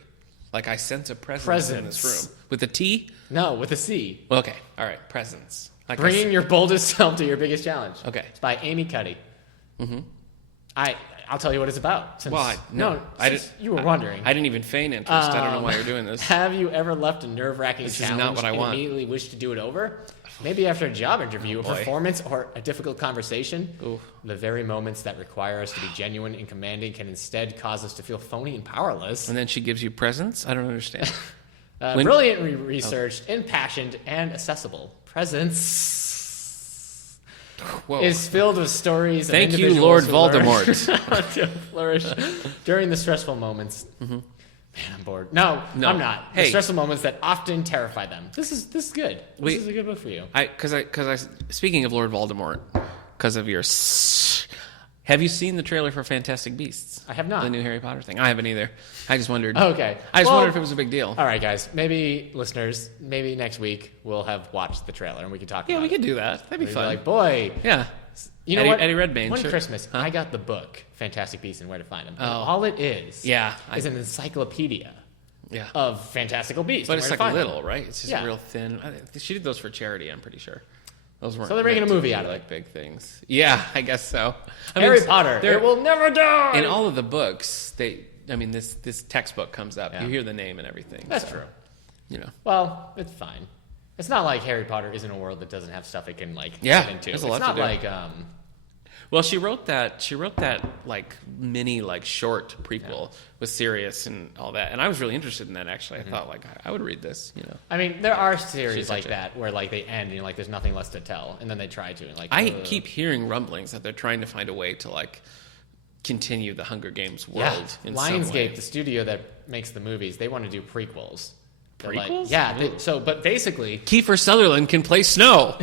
Like I sense a presence in this room. With a T? No, with a C. Okay. All right. Presence. Bringing your boldest self to your biggest challenge. Okay. It's by Amy Cuddy. Mm-hmm. I'll tell you what it's about. Since, you were wondering. I didn't even feign interest. I don't know why you're doing this. Have you ever left a nerve-wracking challenge is not what I want. immediately wish to do it over? Maybe after a job interview, a performance, or a difficult conversation? Ooh. The very moments that require us to be genuine and commanding can instead cause us to feel phony and powerless. And then she gives you presents? I don't understand. Brilliantly researched, impassioned, and accessible. Presence is filled with stories. Thank of you, Lord Voldemort. Voldemort. To flourish during the stressful moments. Mm-hmm. Man, I'm bored. No, I'm not. Hey. The stressful moments that often terrify them. This is good. This is a good book for you. Speaking of Lord Voldemort, because of your. Have you seen the trailer for Fantastic Beasts? I have not. The new Harry Potter thing. I haven't either. I just wondered. Okay. I just wondered if it was a big deal. All right, guys. Maybe listeners, maybe next week we'll have watched the trailer and we can talk about it. Yeah, we could do that. That'd be fun. Like, boy. Yeah. You know what? Eddie Redmayne. One sure. Christmas, I got the book, Fantastic Beasts and Where to Find Them. And all it is is an encyclopedia of fantastical beasts. But it's like little, them. right? It's just real thin. She did those for charity, I'm pretty sure. Those weren't so they're making a movie out of like big things. Yeah, I guess so. Harry Potter, it will never die! In all of the books, this textbook comes up. You hear the name and everything. That's true. You know. Well, it's fine. It's not like Harry Potter isn't a world that doesn't have stuff it can get into. It's not like well, she wrote that like mini like short prequel with Sirius and all that, and I was really interested in that actually. I thought like I would read this, you know. I mean, there are series like that where like they end and like there's nothing less to tell, and then they try to. And, like I keep hearing rumblings that they're trying to find a way to like continue the Hunger Games world. In Lionsgate, some way. the studio that makes the movies, they want to do prequels. Prequels? Like, but basically, Kiefer Sutherland can play Snow.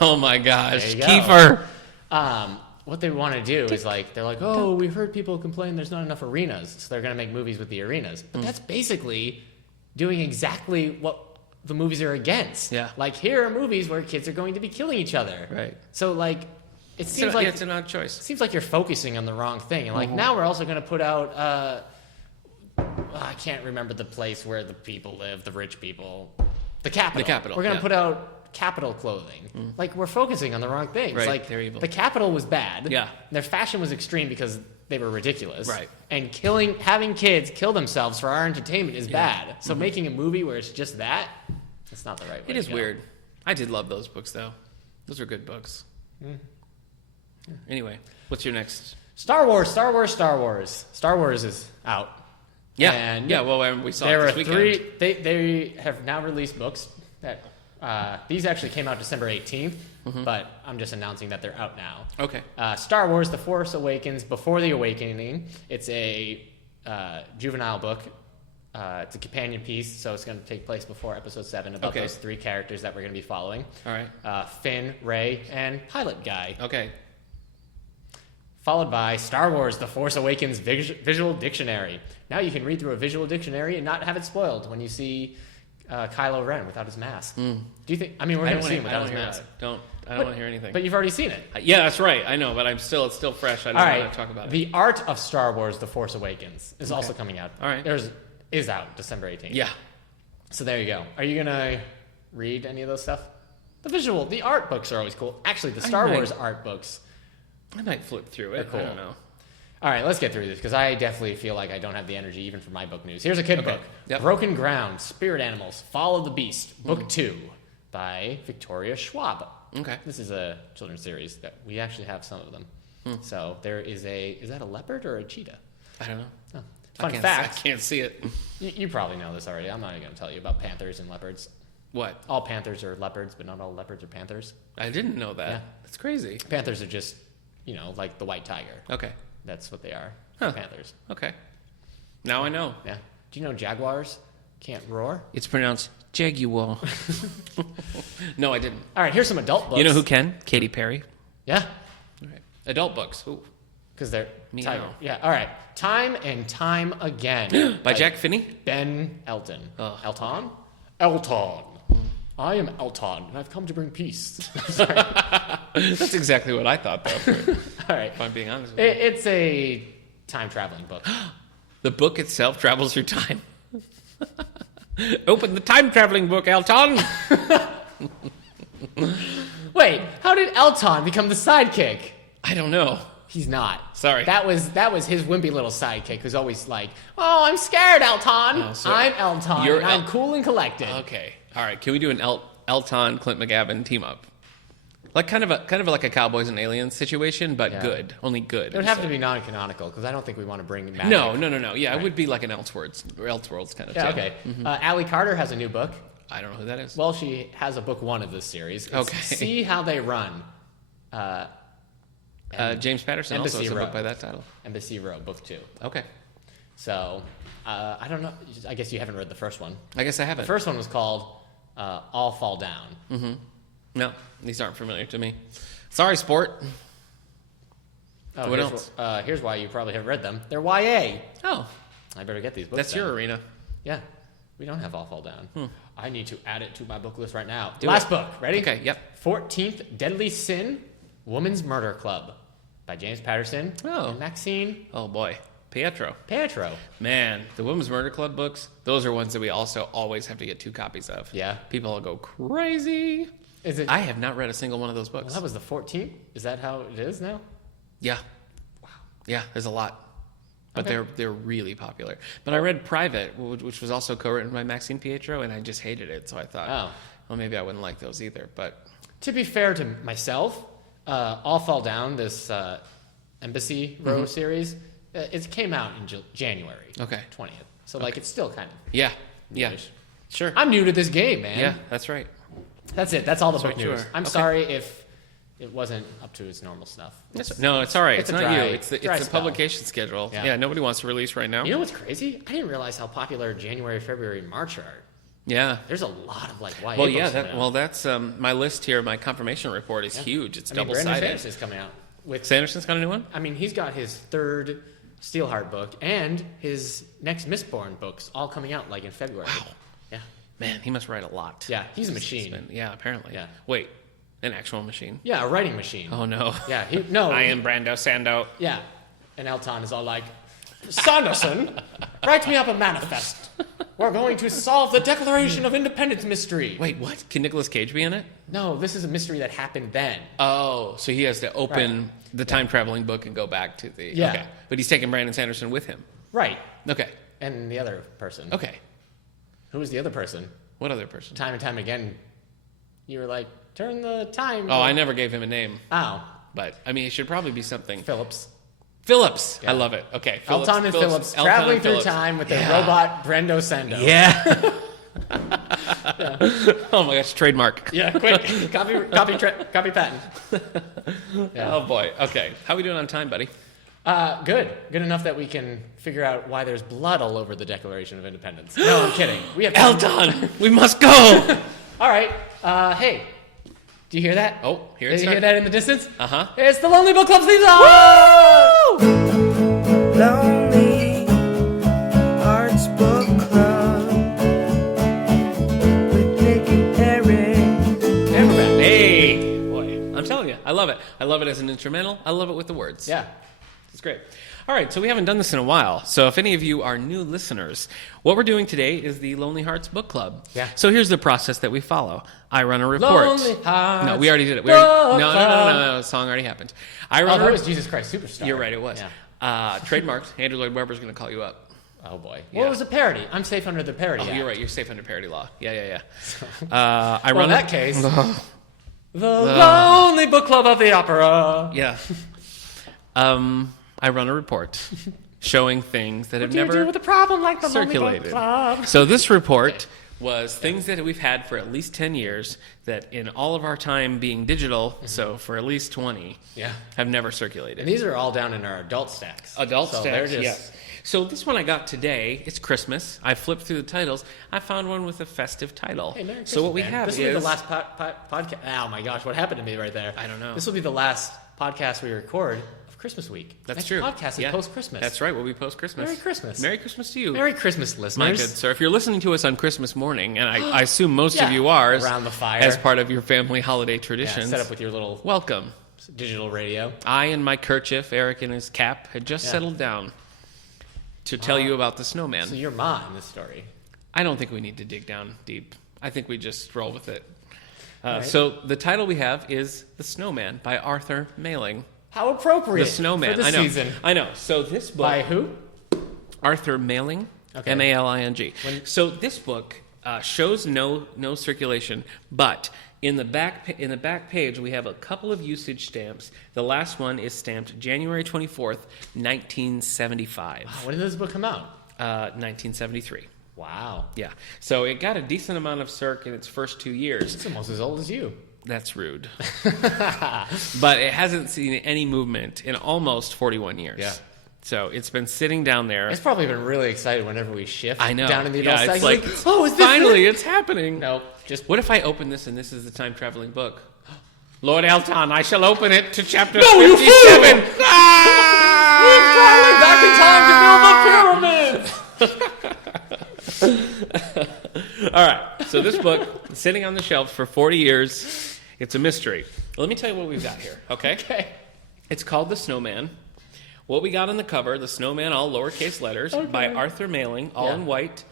Oh my gosh, there you Kiefer. What they want to do is like they're like, oh, we've heard people complain there's not enough arenas, so they're going to make movies with the arenas. But that's basically doing exactly what the movies are against. Yeah. Like here are movies where kids are going to be killing each other. Right. So like it seems like it's an odd choice. It seems like you're focusing on the wrong thing. And like now we're also going to put out I can't remember the place where the people live, the rich people. The Capitol. The Capitol. We're going to put out Capitol clothing. Like we're focusing on the wrong things. Right, like they're evil. The Capitol was bad. Yeah. Their fashion was extreme because they were ridiculous. Right. And having kids kill themselves for our entertainment is bad. So making a movie where it's just that, it's not the right way. It is weird. I did love those books though. Those are good books. Anyway, what's your next? Star Wars. Star Wars is out. Yeah. And well, we saw there it this were weekend. They have now released books that these actually came out December 18th, but I'm just announcing that they're out now. Okay. Star Wars: The Force Awakens, Before the Awakening. It's a juvenile book. It's a companion piece, so it's going to take place before Episode 7 about those three characters that we're going to be following. All right. Finn, Rey, and Pilot Guy. Okay. Followed by Star Wars: The Force Awakens Visual Dictionary. Now you can read through a visual dictionary and not have it spoiled when you see Kylo Ren without his mask. Do you think? I mean, we're going to see him without his mask. I don't want to hear anything. But you've already seen it. Yeah, that's right. I know, but it's still fresh. I don't want to talk about it. The Art of Star Wars: The Force Awakens is also coming out. All right. Is out December 18th. Yeah. So there you go. Are you going to read any of those stuff? The art books are always cool. Actually, the Star Wars art books. I might flip through it. Cool. I don't know. All right, let's get through this because I definitely feel like I don't have the energy even for my book news. Here's a kid book. Yep. Broken Ground, Spirit Animals, Fall of the Beast, Book 2 by Victoria Schwab. Okay. This is a children's series that we actually have some of them. So there is that a leopard or a cheetah? I don't know. Oh. Fun I fact. can't see it. You probably know this already. I'm not even going to tell you about panthers and leopards. What? All panthers are leopards, but not all leopards are panthers. I didn't know that. Yeah. That's crazy. Panthers are just, like the white tiger. Okay. That's what they are. Huh. Panthers. Okay. Now I know. Yeah. Do you know jaguars can't roar? It's pronounced jaguar. No, I didn't. All right, here's some adult books. You know who can? Katy Perry. Yeah. All right. Adult books. Ooh. Because they're Meow. tiger. Yeah. All right. Time and Time Again. By Jack Finney? Ben Elton. Oh. Elton? Elton. I am Elton, and I've come to bring peace. That's exactly what I thought, though. All right. If I'm being honest with you. It's a time-traveling book. The book itself travels through time. Open the time-traveling book, Elton! Wait, how did Elton become the sidekick? I don't know. He's not. Sorry. That was his wimpy little sidekick who's always like, "Oh, I'm scared, Elton. Oh, so I'm Elton. you're And I'm cool and collected." Okay. All right. Can we do an Elton Clint McGavin team up? Like kind of like a Cowboys and Aliens situation, but Yeah. good. Only good. It would have to be non-canonical because I don't think we want to bring magic. No. Yeah, Right. It would be like an Elseworlds kind of Yeah, thing. okay. Allie Carter has a new book. I don't know who that is. Well, she has a book one of this series. It's Okay. See How They Run. James Patterson also has a Row. book by that title. Embassy Row, book 2. Okay. So, I don't know. I guess you haven't read the first one. I guess I The haven't. first one was called All Fall Down. No, these aren't familiar to me. Sorry, sport. Oh, What here's else? Here's why you probably have read them. They're YA. Oh, I better get these books. that's then. your arena. Yeah. We don't have All Fall Down. I need to add it to my book list right now. Do Last it. book. Ready? Okay, yep. 14th Deadly Sin, Woman's Murder Club by James Patterson and Maxine Oh boy, Pietro. Man, the Women's Murder Club books, those are ones that we also always have to get 2 copies of. Yeah. People will go crazy. Is it? I have not read a single one of those books. Well, that was the 14th. Is that how it is now? Yeah. Wow. Yeah, there's a lot. But Okay. they're really popular. But I read Private, which was also co-written by Maxine Pietro, and I just hated it. So I thought, well, maybe I wouldn't like those either. But To be fair to myself, All Fall Down, this Embassy Row series, it came out in January 20th. So, like, it's still kind of yeah, newish. sure. I'm new to this game, man. Yeah, that's right. That's it. That's all the That's book right, news. sure. I'm Okay. sorry if it wasn't up to its normal stuff. No, it's all right. it's It's a not dry- you. It's the dry spell. publication schedule. Yeah. Yeah, nobody wants to release right now. You know what's crazy? I didn't realize how popular January, February, and March are. Yeah. There's a lot of, like, YA Well, books yeah. coming out. That's my list here. My confirmation report is huge. It's Brandon double-sided. Sanderson's coming out with. Sanderson's got a new one? I mean, he's got his 3rd Steelheart book and his next Mistborn books all coming out, like, in February. Wow. Yeah. Man, he must write a lot. Yeah, he's a machine. Yeah, apparently. Yeah. Wait, an actual machine? Yeah, a writing machine. Oh, no. Yeah, I am Brando Sando. Yeah. And Elton is all like, Sanderson, write me up a manifest. We're going to solve the Declaration of Independence mystery. Wait, what? Can Nicolas Cage be in it? No, this is a mystery that happened then. Oh, so he has to open the time-traveling book and go back to the... Yeah. Okay. But he's taking Brandon Sanderson with him. Right. Okay. And the other person. Okay. Who was the other person? What other person? Time and time again, you were like, turn the time. Oh, I never gave him a name. Oh, But, I mean, it should probably be something... Phillips. Phillips. Yeah. I love it. Okay. Elton and Phillips traveling through time with their robot Brendo Sando. Yeah. Oh my gosh, trademark. Yeah, quick. copy patent. Yeah. Oh boy. Okay. How are we doing on time, buddy? Good. Good enough that we can figure out why there's blood all over the Declaration of Independence. No, I'm kidding. We have Elton, we must go. All right. Hey, do you hear that? Oh, here Did it's you hear that in the distance? Uh-huh. It's the Lonely Book Club theme song! Lonely Hearts Book Club with Nick and Eric. And we're back. Hey, boy, I'm telling you, I love it. I love it as an instrumental. I love it with the words. Yeah. It's great. All right, so we haven't done this in a while. So if any of you are new listeners, what we're doing today is the Lonely Hearts Book Club. Yeah. So here's the process that we follow. I run a report. Lonely Hearts No, we already did it. Book No. Club. The song already happened. I run That a was Jesus Christ Superstar. You're right, it was. Yeah. Trademarked. Andrew Lloyd Webber's going to call you up. Oh, boy. Yeah. Well, it was a parody. I'm safe under the parody Oh, act. you're right. You're safe under parody law. Yeah. Well, in that case, the Lonely Book Club of the Opera. Yeah. I run a report showing things that have What do you never do with a problem like the Lonely circulated. Book Club? So this report was things that we've had for at least 10 years that in all of our time being digital, so for at least 20, Yeah. have never circulated. And these are all down in our adult stacks. Adult so stacks, they're just, yes. So this one I got today. It's Christmas. I flipped through the titles. I found one with a festive title. Hey, Merry Christmas, so what we man. have this is will be the last podcast. Oh my gosh, what happened to me right there? I don't know. This will be the last podcast we record of Christmas week. That's Next true. Podcast is post Christmas. That's right. We'll be post Christmas. Merry Christmas. Merry Christmas to you. Merry Christmas, My listeners. good sir. If you're listening to us on Christmas morning, and I assume most Yeah, of you are, around the fire. as part of your family holiday Yeah, traditions, set up with your little welcome. digital radio. I and my kerchief, Eric in his cap, had just Yeah. settled down to tell you about the Snowman. So you're Ma in this story. I don't think we need to dig down deep. I think we just roll with it. Right. So the title we have is The Snowman by Arthur Maling. How appropriate The Snowman. for the I know. season. I know. So this book By who? Arthur Maling, Okay. M-A-L-I-N-G. So this book shows no circulation, but in the back page we have a couple of usage stamps. The last one is stamped January 24th, 1975. When did this book come out? 1973. Wow. Yeah. So it got a decent amount of circ in its first 2 years. It's almost as old as you. That's rude. But it hasn't seen any movement in almost 41 years. Yeah. So it's been sitting down there. It's probably been really excited whenever we shift I know. down in the adult Yeah, it's section. like, oh, is this finally, it? it's happening. No, just What if I open this and this is the time traveling book? Lord Elton, I shall open it to chapter No, you 57. fool! We're traveling back in time to build the pyramids. All right. So this book, sitting on the shelves for 40 years, it's a mystery. Let me tell you what we've got here, okay? Okay. It's called The Snowman. What we got on the cover, The Snowman, all lowercase letters, by Arthur Maling, all in white.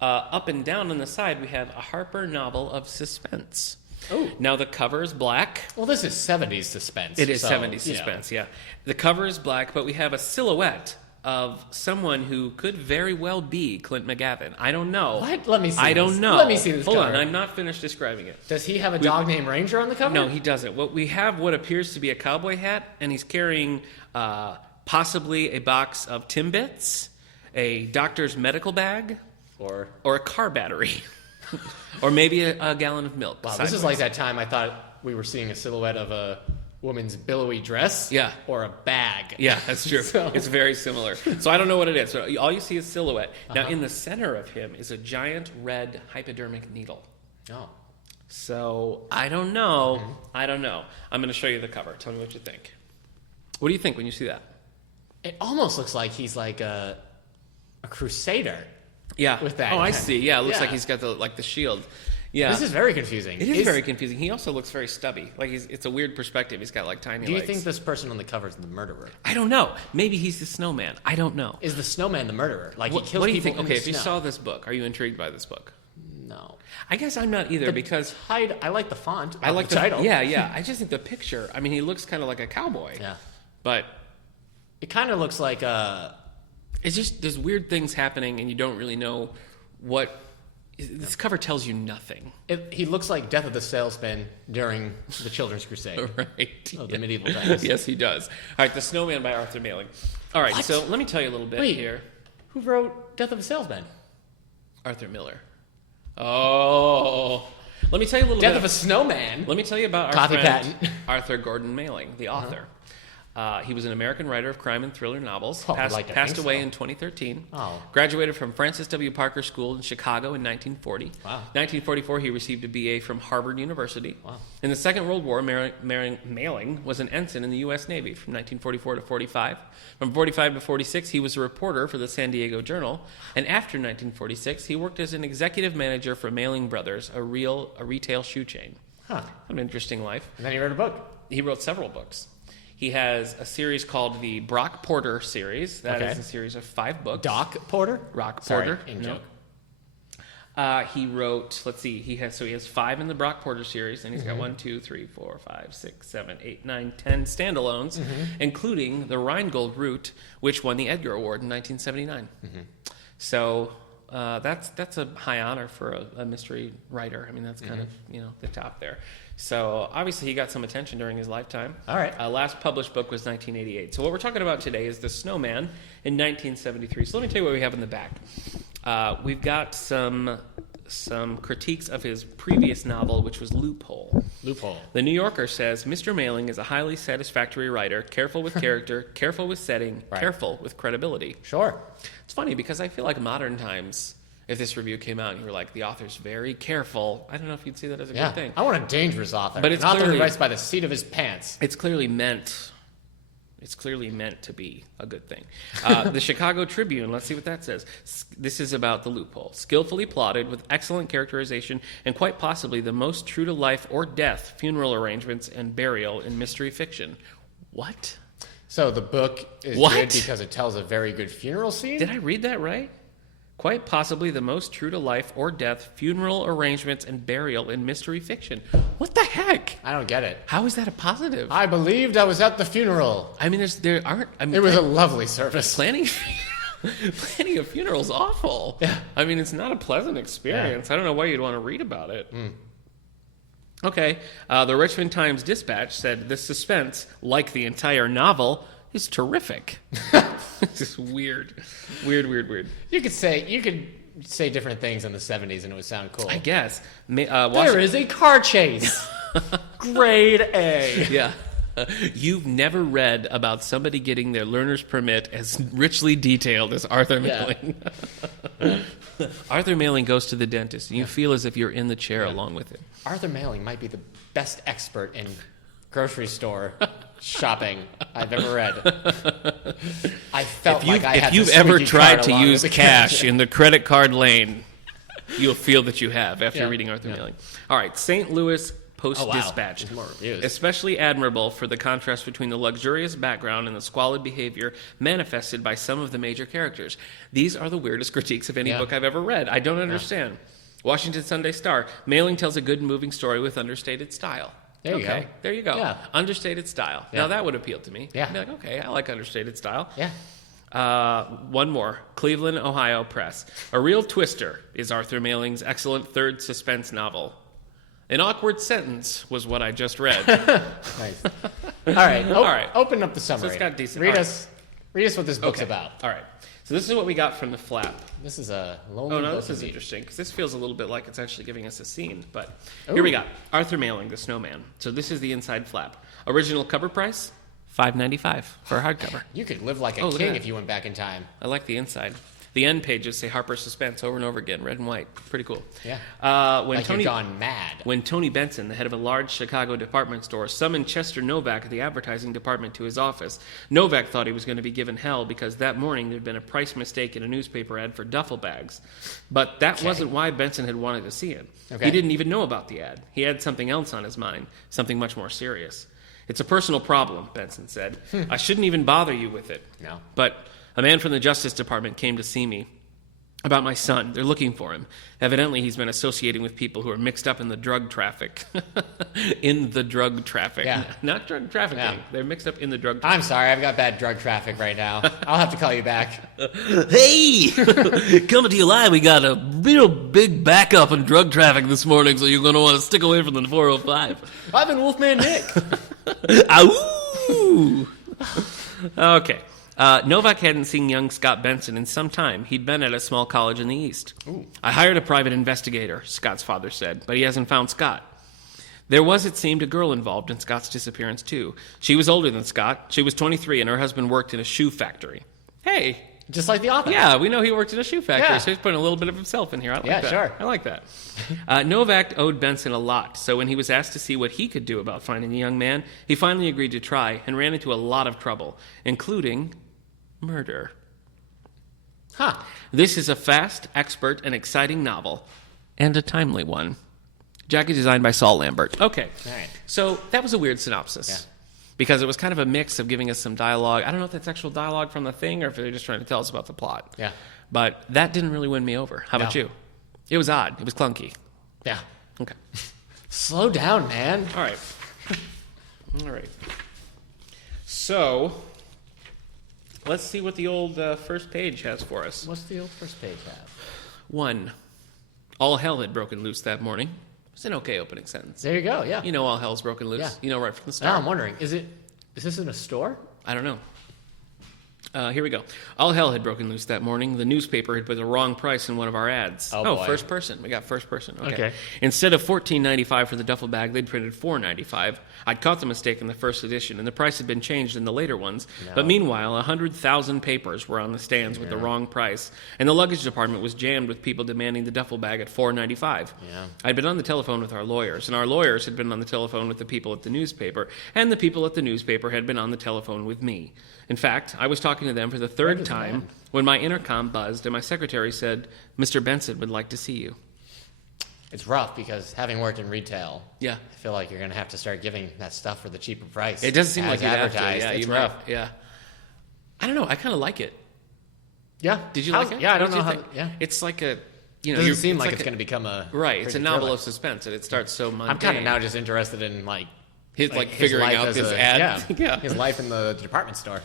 Up and down on the side, we have a Harper novel of suspense. Oh. Now, the cover is black. Well, this is 70s suspense. It is so, 70s suspense, yeah. The cover is black, but we have a silhouette of someone who could very well be Clint McGavin. I don't know. What? Let me see I this. don't know. Let me see this Hold cover. on, I'm not finished describing it. Does he have a dog named Ranger on the cover? No, he doesn't. We have what appears to be a cowboy hat, and he's carrying possibly a box of Timbits, a doctor's medical bag, Or or a car battery, or maybe a gallon of milk. wow, sideways. this is like that time I thought we were seeing a silhouette of a woman's billowy dress. Yeah. Or a bag. Yeah, that's true. So- It's very similar. So I don't know what it is. So all you see is silhouette. Now, in the center of him is a giant red hypodermic needle. Oh. So I don't know. I don't know. I'm going to show you the cover. Tell me what you think. What do you think when you see that? It almost looks like he's like a crusader. Yeah. With that Oh, I kind. see. Yeah, it looks Yeah. like he's got the shield. Yeah. This is very confusing. It is very confusing. He also looks very stubby. Like it's a weird perspective. He's got like tiny Do you legs. think this person on the cover is the murderer? I don't know. Maybe he's the snowman. I don't know. Is the snowman the murderer? Like he kills What do you people think? in Okay, the if you snow? saw this book, are you intrigued by this book? No. I guess I'm not either because I like the font. I like the title. Yeah. I just think the picture. I mean, he looks kind of like a cowboy. Yeah. But It kind of looks like it's just there's weird things happening, and you don't really know what. This cover tells you nothing. he looks like Death of the Salesman during the Children's Crusade. Right. Of the medieval times. Yes, he does. All right, The Snowman by Arthur Maling. All right, What? so let me tell you a little bit Wait. here. Who wrote Death of a Salesman? Arthur Miller. Oh. Let me tell you a little Death bit. of a Snowman? Let me tell you about our Copy friend patent. Arthur Gordon Maling, the author. He was an American writer of crime and thriller novels. Oh, I'd like to passed think away so. in 2013. Oh. Graduated from Francis W. Parker School in Chicago in 1940. Wow. 1944, he received a BA from Harvard University. Wow. In the Second World War, Maling was an ensign in the U.S. Navy from 1944 to 45. From 45 to 46, he was a reporter for the San Diego Journal. And after 1946, he worked as an executive manager for Maling Brothers, a retail shoe chain. Huh. An interesting life. And then he wrote a book. He wrote several books. He has a series called the Brock Porter series. That is Okay. a series of 5 books. Doc Porter? Rock Sorry, Porter. in No. joke. He wrote, let's see, he has 5 in the Brock Porter series, and he's got 1, 2, 3, 4, 5, 6, 7, 8, 9, 10 standalones, including the Rheingold Route, which won the Edgar Award in 1979. So that's a high honor for a mystery writer. I mean, that's kind of the top there. So obviously he got some attention during his lifetime. All right. Last published book was 1988. So what we're talking about today is The Snowman in 1973. So let me tell you what we have in the back. We've got some critiques of his previous novel, which was Loophole. Loophole. The New Yorker says, Mr. Maling is a highly satisfactory writer, careful with character, careful with setting, Right. careful with credibility. Sure. It's funny because I feel like modern times, if this review came out and you were like, the author's very careful, I don't know if you'd see that as a Yeah. good thing. I want a dangerous author. But it's an author who clearly- writes by the seat of his pants. It's clearly meant to be a good thing. The Chicago Tribune, let's see what that says. This is about the loophole. Skillfully plotted with excellent characterization and quite possibly the most true to life or death funeral arrangements and burial in mystery fiction. What? So the book is What? good because it tells a very good funeral scene? Did I read that right? quite possibly the most true-to-life or death funeral arrangements and burial in mystery fiction. What the heck? I don't get it. How is that a positive? I believed I was at the funeral. I mean, It was a lovely service. planning a funeral's awful. Yeah. I mean, it's not a pleasant experience. I don't know why you'd want to read about it. Okay. The Richmond Times-Dispatch said the suspense, like the entire novel, is terrific. It's just weird. Weird. You could say different things in the 70s and it would sound cool. I guess. There is a car chase. Grade A. Yeah. You've never read about somebody getting their learner's permit as richly detailed as Arthur Malling. Arthur Malling goes to the dentist, and you feel as if you're in the chair along with him. Arthur Malling might be the best expert in grocery store shopping I've ever read. I felt like I had If you've the ever squeaky tried card to along use with the cash in the credit card lane, you'll feel that you have after reading Arthur Yeah. Malling. All right, St. Louis Post-Dispatch. There's more reviews. Especially admirable for the contrast between the luxurious background and the squalid behavior manifested by some of the major characters. These are the weirdest critiques of any book I've ever read. I don't understand. Washington Sunday Star. Malling tells a good and moving story with understated style. There you go. There you go. Yeah. Understated style. Yeah. Now that would appeal to me. Yeah. I'd be like, okay, I like understated style. Yeah. One more. Cleveland, Ohio Press. A real twister is Arthur Malling's excellent third suspense novel. An awkward sentence was what I just read. Nice. All right. All right. Open up the summary. So it's got decent. Read all us what this book's Okay. about. All right. So this is what we got from the flap. This is a lonely Oh, no, book this is indeed. interesting because this feels a little bit like it's actually giving us a scene. But Ooh. here we got Arthur Malling, the Snowman. So this is the inside flap. Original cover price, $5.95 for a hardcover. You could live like a Oh, look at king that. if you went back in time. I like the inside. The end pages say Harper Suspense over and over again, red and white. Pretty cool. Yeah. When Like Tony you've gone mad. When Tony Benson, the head of a large Chicago department store, summoned Chester Novak of the advertising department to his office, Novak thought he was going to be given hell because that morning there'd been a price mistake in a newspaper ad for duffel bags. But that wasn't why Benson had wanted to see him. Okay. He didn't even know about the ad. He had something else on his mind, something much more serious. It's a personal problem, Benson said. I shouldn't even bother you with it. No. But a man from the Justice Department came to see me about my son. They're looking for him. Evidently, he's been associating with people who are mixed up in the drug traffic. In the drug traffic. Yeah. Not drug trafficking. Yeah. They're mixed up in the drug traffic. I'm sorry, I've got bad drug traffic right now. I'll have to call you back. Hey! Coming to you live, we got a real big backup in drug traffic this morning, so you're going to want to stick away from the 405. I've been Wolfman Nick. Ow! Okay. Novak hadn't seen young Scott Benson in some time. He'd been at a small college in the East. Ooh. I hired a private investigator, Scott's father said, but he hasn't found Scott. There was, it seemed, a girl involved in Scott's disappearance, too. She was older than Scott. She was 23, and her husband worked in a shoe factory. Hey! Just like the author. Yeah, we know he worked in a shoe factory, Yeah. so he's putting a little bit of himself in here. I like Yeah, that. sure. I like that. Novak owed Benson a lot, so when he was asked to see what he could do about finding the young man, he finally agreed to try and ran into a lot of trouble, including murder. Huh. This is a fast, expert, and exciting novel, and a timely one. Jacket designed by Saul Lambert. Okay, All right. so that was a weird synopsis. Yeah. Because it was kind of a mix of giving us some dialogue. I don't know if that's actual dialogue from the thing or if they're just trying to tell us about the plot. Yeah. But that didn't really win me over. How about No. you? It was odd. It was clunky. Yeah. Okay. Slow down, man. All right. All right. So, let's see what the old first page has for us. What's the old first page have? 1. All hell had broken loose that morning. It's an okay opening sentence. There you go, yeah. You know all hell's broken loose. Yeah. You know right from the Now start. I'm wondering, is this in a store? I don't know. Here we go. All hell had broken loose that morning. The newspaper had put the wrong price in one of our ads. Oh, boy. First person. We got first person. Okay. Instead of $14.95 for the duffel bag, they'd printed $4.95. I'd caught the mistake in the first edition, and the price had been changed in the later ones. No. But meanwhile, 100,000 papers were on the stands with the wrong price, and the luggage department was jammed with people demanding the duffel bag at $4.95. Yeah. I'd been on the telephone with our lawyers, and our lawyers had been on the telephone with the people at the newspaper, and the people at the newspaper had been on the telephone with me. In fact, I was talking to them for the third does time that? when my intercom buzzed and my secretary said, Mr. Benson would like to see you. It's rough because having worked in retail, Yeah. I feel like you're going to have to start giving that stuff for the cheaper price. It doesn't seem as like you'd have to. advertised. Yeah, It's you rough. might. Yeah. I don't know. I kind of like it. Yeah. Did you How- like it? Yeah, I don't What did know you how. think? Yeah. It's like a, you know, Doesn't seem like like it's going to become a right. It's a crazy novel thriller. of suspense, and it starts so mundane. I'm kind of now just interested in his figuring life out as his a- ad. Yeah, his life in the department store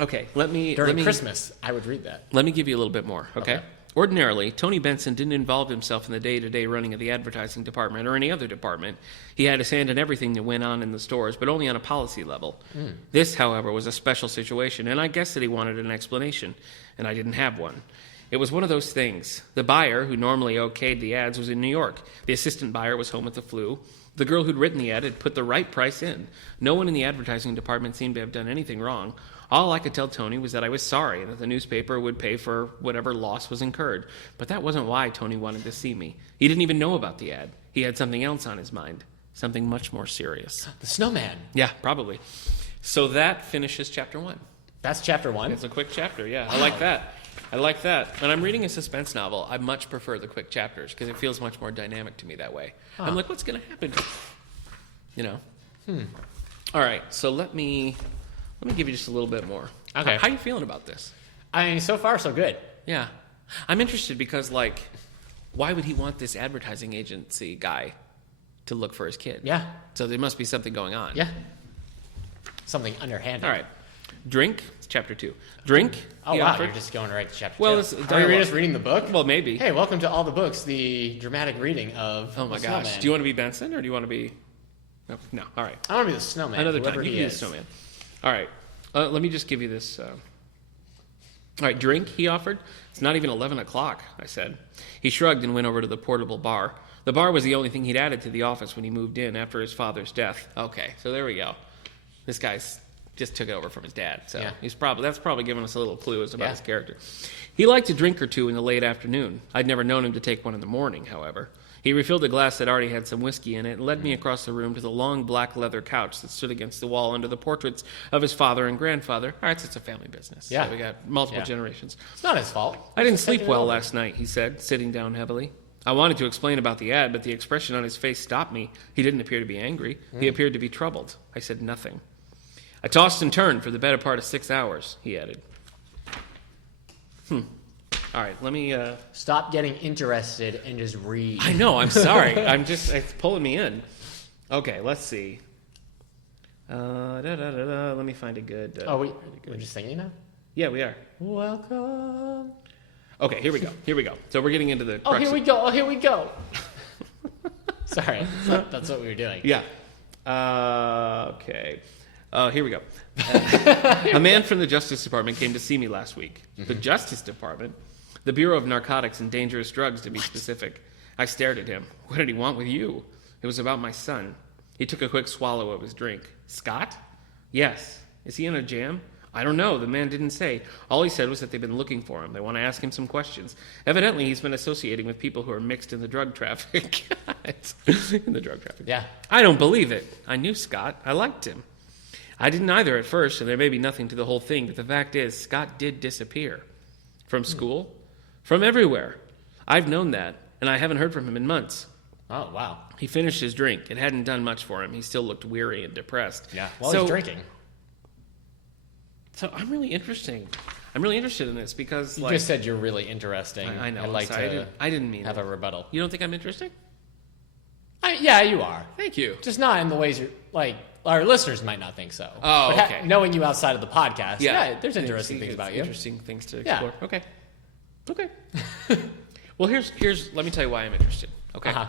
Okay, let me Christmas. I would read that. Let me give you a little bit more, okay? Okay. Ordinarily, Tony Benson didn't involve himself in the day-to-day running of the advertising department or any other department. He had his hand in everything that went on in the stores, but only on a policy level. This, however, was a special situation, and I guessed that he wanted an explanation, and I didn't have one. It was one of those things. The buyer, who normally okayed the ads, was in New York. The assistant buyer was home with the flu. The girl who'd written the ad had put the right price in. No one in the advertising department seemed to have done anything wrong. All I could tell Tony was that I was sorry and that the newspaper would pay for whatever loss was incurred. But that wasn't why Tony wanted to see me. He didn't even know about the ad. He had something else on his mind. Something much more serious. The Snowman. Yeah, probably. So that finishes chapter 1. That's chapter 1. It's a quick chapter, yeah. I like that. I like that. When I'm reading a suspense novel, I much prefer the quick chapters because it feels much more dynamic to me that way. I'm like, what's going to happen? You know? All right, so let me give you just a little bit more. Okay. How are you feeling about this? I mean, so far so good. Yeah. I'm interested because, why would he want this advertising agency guy to look for his kid? Yeah. So there must be something going on. Yeah. Something underhanded. All right. Drink, it's chapter 2. Drink. Oh, he wow. offered. You're just going right to chapter Well, 2. it's Are you dialogue. just reading the book? Well, maybe. Hey, welcome to All the Books, the dramatic reading of Oh my The gosh. Snowman. Do you want to be Benson or do you want to be... No. All right. I want to be the Snowman. Another whoever time. You he can be is. the Snowman. All right. Let me just give you this. All right. Drink, he offered. It's not even 11 o'clock, I said. He shrugged and went over to the portable bar. The bar was the only thing he'd added to the office when he moved in after his father's death. Okay, so there we go. This guy's just took it over from his dad. So Yeah. that's probably giving us a little clue as about Yeah. his character. He liked a drink or two in the late afternoon. I'd never known him to take one in the morning, however. He refilled a glass that already had some whiskey in it and led me across the room to the long black leather couch that stood against the wall under the portraits of his father and grandfather. All right, so it's a family business. Yeah. So we got multiple Yeah. generations. It's not his fault. I didn't Just sleep taking it well over. last night, he said, sitting down heavily. I wanted to explain about the ad, but the expression on his face stopped me. He didn't appear to be angry. He appeared to be troubled. I said nothing. I tossed and turned for the better part of 6 hours, he added. All right, let me... Stop getting interested and just read. I know, I'm sorry. It's pulling me in. Okay, let's see. Let me find a good... We're just singing now? Yeah, we are. Welcome. Okay, here we go. So we're getting into the... Oh, here we go. Oh, here we go. Sorry. That's what we were doing. Yeah. Okay. Here we go. A man from the Justice Department came to see me last week. The Justice Department? The Bureau of Narcotics and Dangerous Drugs, to be specific. I stared at him. What did he want with you? It was about my son. He took a quick swallow of his drink. Scott? Yes. Is he in a jam? I don't know. The man didn't say. All he said was that they've been looking for him. They want to ask him some questions. Evidently, he's been associating with people who are mixed in the drug traffic. In the drug traffic. Yeah. I don't believe it. I knew Scott. I liked him. I didn't either at first, and there may be nothing to the whole thing, but the fact is, Scott did disappear. From school? From everywhere. I've known that, and I haven't heard from him in months. Oh, wow. He finished his drink. It hadn't done much for him. He still looked weary and depressed. Yeah. Well, he's drinking. So I'm really interested in this because, You just said you're really interesting. I know. I'd I'm like sorry. to I didn't mean have it. a rebuttal. You don't think I'm interesting? Yeah, you are. Thank you. Just not in the ways you're like. Our listeners might not think so. Oh, But okay. knowing you outside of the podcast, there's interesting See, things it's about you. Interesting things to Yeah. explore. Okay. Well, here's. Let me tell you why I'm interested. Okay. Uh-huh.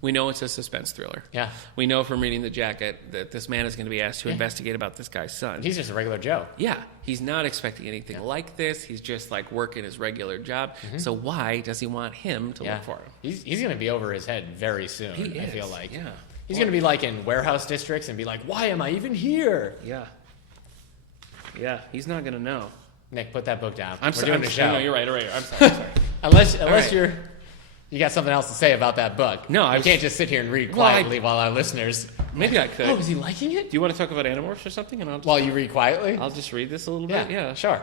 We know it's a suspense thriller. Yeah. We know from reading the jacket that this man is going to be asked to investigate about this guy's son. He's just a regular Joe. Yeah, he's not expecting anything like this. He's just like working his regular job. So why does he want him to look for him? He's going to be over his head very soon, He I is, feel like. yeah. He's going to be like in warehouse districts and be like, why am I even here? Yeah, he's not going to know. Nick, put that book down. I'm We're sorry. doing a show. No, you're right. I'm sorry. Unless right. you got something else to say about that book. No, I can't just sit here and read Well, quietly while our listeners. Maybe I could. Oh, is he liking it? Do you want to talk about Animorphs or something? And While you read quietly? I'll just read this a little bit. Yeah. sure.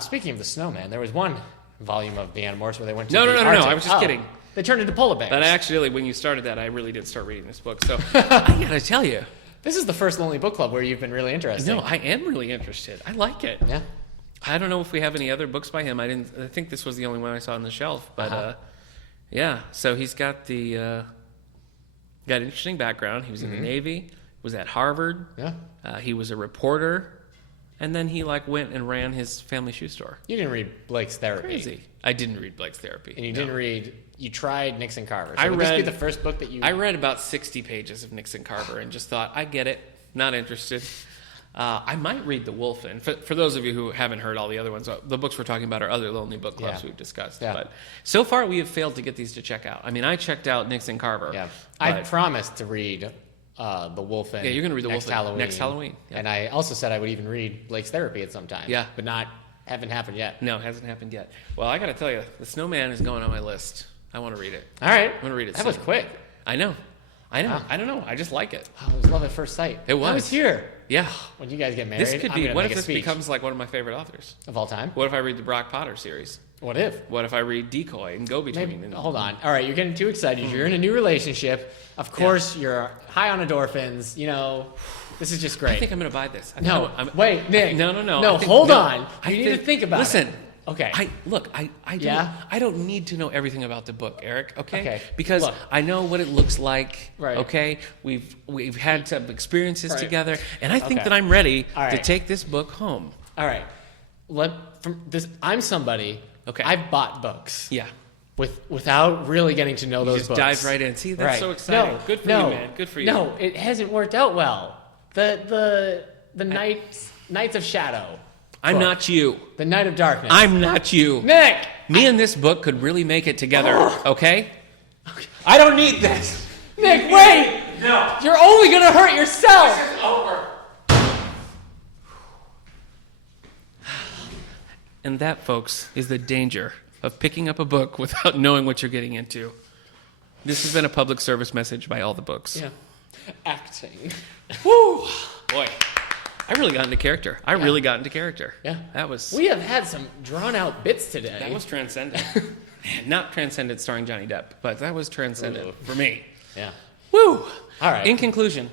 Speaking of the Snowman, there was one volume of the Animorphs where they went to No, the no. Arctic. I was just kidding. They turned into polar bears. But actually, when you started that, I really did start reading this book. So I gotta tell you, This is the first Lonely Book Club where you've been really interested. no, I am really interested. I like it. Yeah. I don't know if we have any other books by him. I think this was the only one I saw on the shelf. But yeah, so he's got got an interesting background. He was in the Navy, was at Harvard. Yeah. He was a reporter, and then he went and ran his family shoe store. You didn't read Blake's Therapy. Crazy. I didn't read Blake's Therapy. And you didn't read. You tried Nixon Carver. So would this be the first book that you? I read about 60 pages of Nixon Carver and just thought, I get it. Not interested. I might read The Wolf In. For those of you who haven't heard all the other ones, the books we're talking about are other lonely book clubs we've discussed. Yeah. But so far, we have failed to get these to check out. I mean, I checked out Nixon Carver. Yeah. I promised to read The Wolf In. Yeah, you're going to read The Wolf In next Halloween. Yeah. And I also said I would even read Blake's Therapy at some time. Yeah. But haven't happened yet. No, it hasn't happened yet. Well, I got to tell you, The Snowman is going on my list. I want to read it. All right. I want to read it That was quick. I know. Wow. I don't know. I just like it. Oh, it was love at first sight. It was. I was here. Yeah. When you guys get married, this could be. What if this becomes like one of my favorite authors of all time? What if I read the Brock Potter series? What if? What if I read Decoy and Go Between? Hold on. All right, you're getting too excited. You're in a new relationship. Of course, you're high on endorphins. You know, this is just great. I think I'm going to buy this. Wait, Nick. No. No, hold on. You need to think about it. Listen. Okay. I don't need to know everything about the book, Eric. Okay. Because look. I know what it looks like. Right. Okay. We've had some experiences together, and I think that I'm ready to take this book home. All right. I'm somebody. Okay. I've bought books. Yeah. Without really getting to know those books. Dive right in. See, that's so exciting. Good for you, man. Good for you. No, it hasn't worked out well. The Knights of Shadow. I'm not you. The Night of Darkness. I'm not you. Nick! Me and this book could really make it together, okay? I don't need this. Nick, wait! No. You're only going to hurt yourself. This is over. And that, folks, is the danger of picking up a book without knowing what you're getting into. This has been a public service message by all the books. Yeah. Acting. Woo! Boy. I really got into character. Yeah. That was... We have had some drawn-out bits today. That was transcendent. Not transcendent starring Johnny Depp, but that was transcendent for me. Yeah. Woo! All right. In conclusion,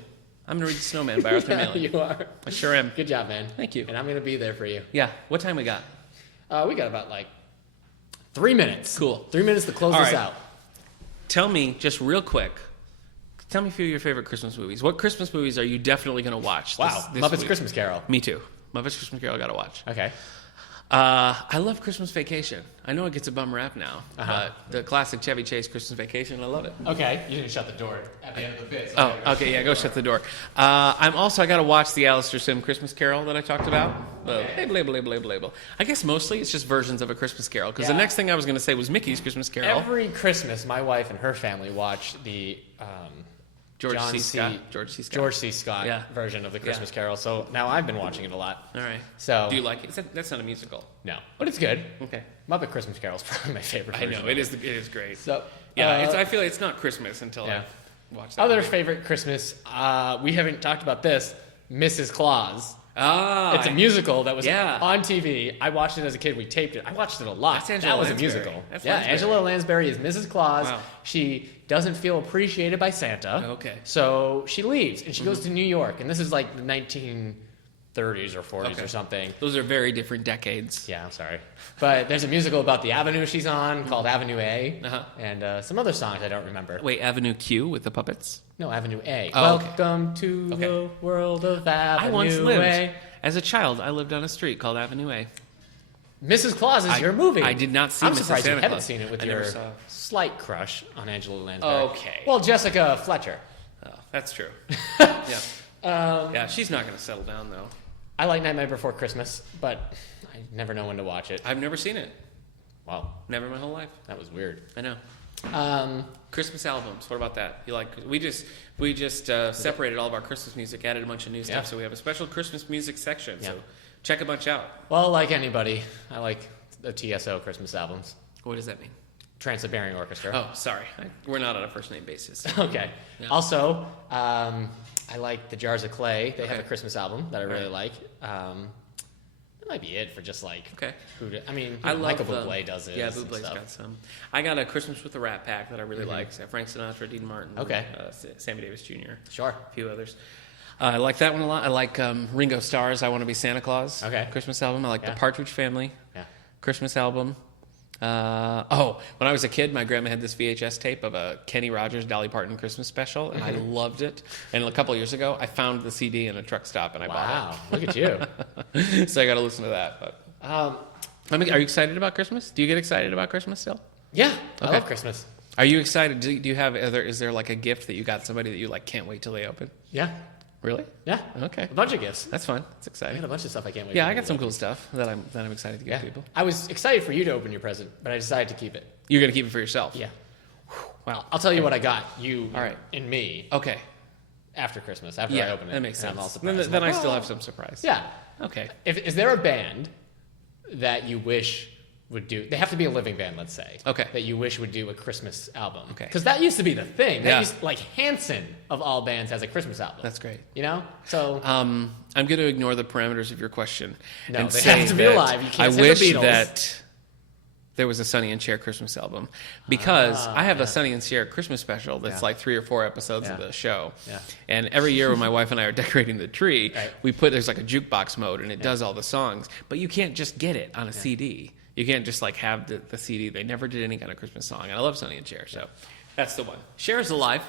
I'm going to read The Snowman by Arthur Malin. You are. I sure am. Good job, man. Thank you. And I'm going to be there for you. Yeah. What time we got? We got about 3 minutes. Cool. 3 minutes to close this out. Tell me, just real quick, tell me a few of your favorite Christmas movies. What Christmas movies are you definitely going to watch this Muppets week? Christmas Carol. Me too. Muppets Christmas Carol I got to watch. Okay. I love Christmas Vacation. I know it gets a bum rap now, but the classic Chevy Chase Christmas Vacation, I love it. Okay. You didn't shut the door at the end of the bit. So okay, yeah, go shut the door. I got to watch the Alistair Sim Christmas Carol that I talked about. Label. I guess mostly it's just versions of A Christmas Carol, because the next thing I was going to say was Mickey's Christmas Carol. Every Christmas, my wife and her family watch the George C. Scott version of the Christmas Carol. So now I've been watching it a lot. All right. So do you like it? That's not a musical. No, but it's good. Okay. Muppet Christmas Carol is probably my favorite version. I know it is great. So I feel like it's not Christmas until I watch that. Other favorite Christmas. We haven't talked about this. Mrs. Claus. It's a musical that was on TV. I watched it as a kid. We taped it. I watched it a lot. That was a musical. Angela Lansbury is Mrs. Claus. Wow. She doesn't feel appreciated by Santa. Okay. So she leaves, and she goes to New York. And this is like the 1930s or 40s or something. Those are very different decades. Yeah, I'm sorry. But there's a musical about the avenue she's on called Avenue A. And some other songs I don't remember. Wait, Avenue Q with the puppets? No, Avenue A. Oh, Welcome to the world of Avenue A. I once lived. As a child, I lived on a street called Avenue A. Mrs. Claus is your movie. I did not see I'm Mrs. surprised Santa you haven't Claus. seen it with your slight crush on Angela Lansbury. Okay. Well, Jessica Fletcher. Oh, that's true. Yeah. She's not going to settle down, though. I like Nightmare Before Christmas, but I never know when to watch it. I've never seen it. Wow. Never in my whole life. That was weird. I know. Christmas albums. What about that? We just separated all of our Christmas music, added a bunch of new stuff, so we have a special Christmas music section. So check a bunch out. Well, like anybody, I like the TSO Christmas albums. What does that mean? Trans-Siberian Orchestra. Oh, sorry. We're not on a first name basis. Okay. Yeah. Also, I like the Jars of Clay. They have a Christmas album that I really like. That might be it for just Michael Bublé does it. Yeah, Bublé's got some. I got a Christmas with the Rat Pack that I really like. Frank Sinatra, Dean Martin, Sammy Davis Jr. Sure. A few others. I like that one a lot. I like Ringo Starr's "I Want to Be Santa Claus" Christmas album. I like the Partridge Family Christmas album. When I was a kid, my grandma had this VHS tape of a Kenny Rogers, Dolly Parton Christmas special, and I loved it. And a couple years ago, I found the CD in a truck stop, and I bought it. Wow, look at you. So I got to listen to that. But are you excited about Christmas? Do you get excited about Christmas still? Yeah, I love Christmas. Are you excited? Do you have? Is there like a gift that you got somebody that you like can't wait till they open? Yeah. Really? Yeah. Okay. A bunch of gifts. That's fun. That's I exciting. got a bunch of stuff I can't wait. Yeah, I got some cool stuff that I'm excited to give people. I was excited for you to open your present, but I decided to keep it. You're gonna keep it for yourself. Yeah. Wow. I'll tell you what I got you. All right. And me. Okay. After Christmas, after I open it. That makes sense. I'm all surprised. Then I still have some surprise. Yeah. Okay. Is there a band that you wish would do? They have to be a living band, let's say. Okay. That you wish would do a Christmas album. Okay. Because that used to be the thing. Yeah. Like Hanson of all bands has a Christmas album. That's great. You know? So I'm going to ignore the parameters of your question. No, and they say have to be that alive. You can't I say the wish Beatles. that there was a Sonny and Cher Christmas album because I have a Sonny and Cher Christmas special that's like 3 or 4 episodes of the show. Yeah. And every year when my wife and I are decorating the tree, Right. there's like a jukebox mode and it does all the songs, but you can't just get it on a CD. You can't just like have the CD. They never did any kind of Christmas song. And I love Sonny and Cher, so that's the one. Cher's alive,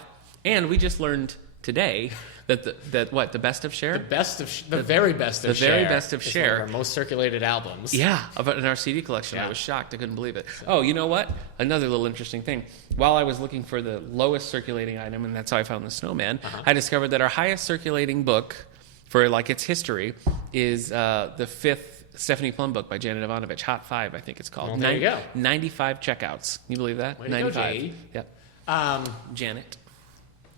and we just learned today that the best of Cher? the very best of Cher. The very best of is Cher. one of our most circulated albums. Yeah, in our CD collection. Yeah. I was shocked. I couldn't believe it. Oh, you know what? Another little interesting thing. While I was looking for the lowest circulating item, and that's how I found the Snowman, I discovered that our highest circulating book for like its history is the 5th Stephanie Plum book by Janet Ivanovich, Hot 5, I think it's called. Well, there you go. 95 checkouts. Can you believe that? Way to go, 95. J.E. Yep. Janet.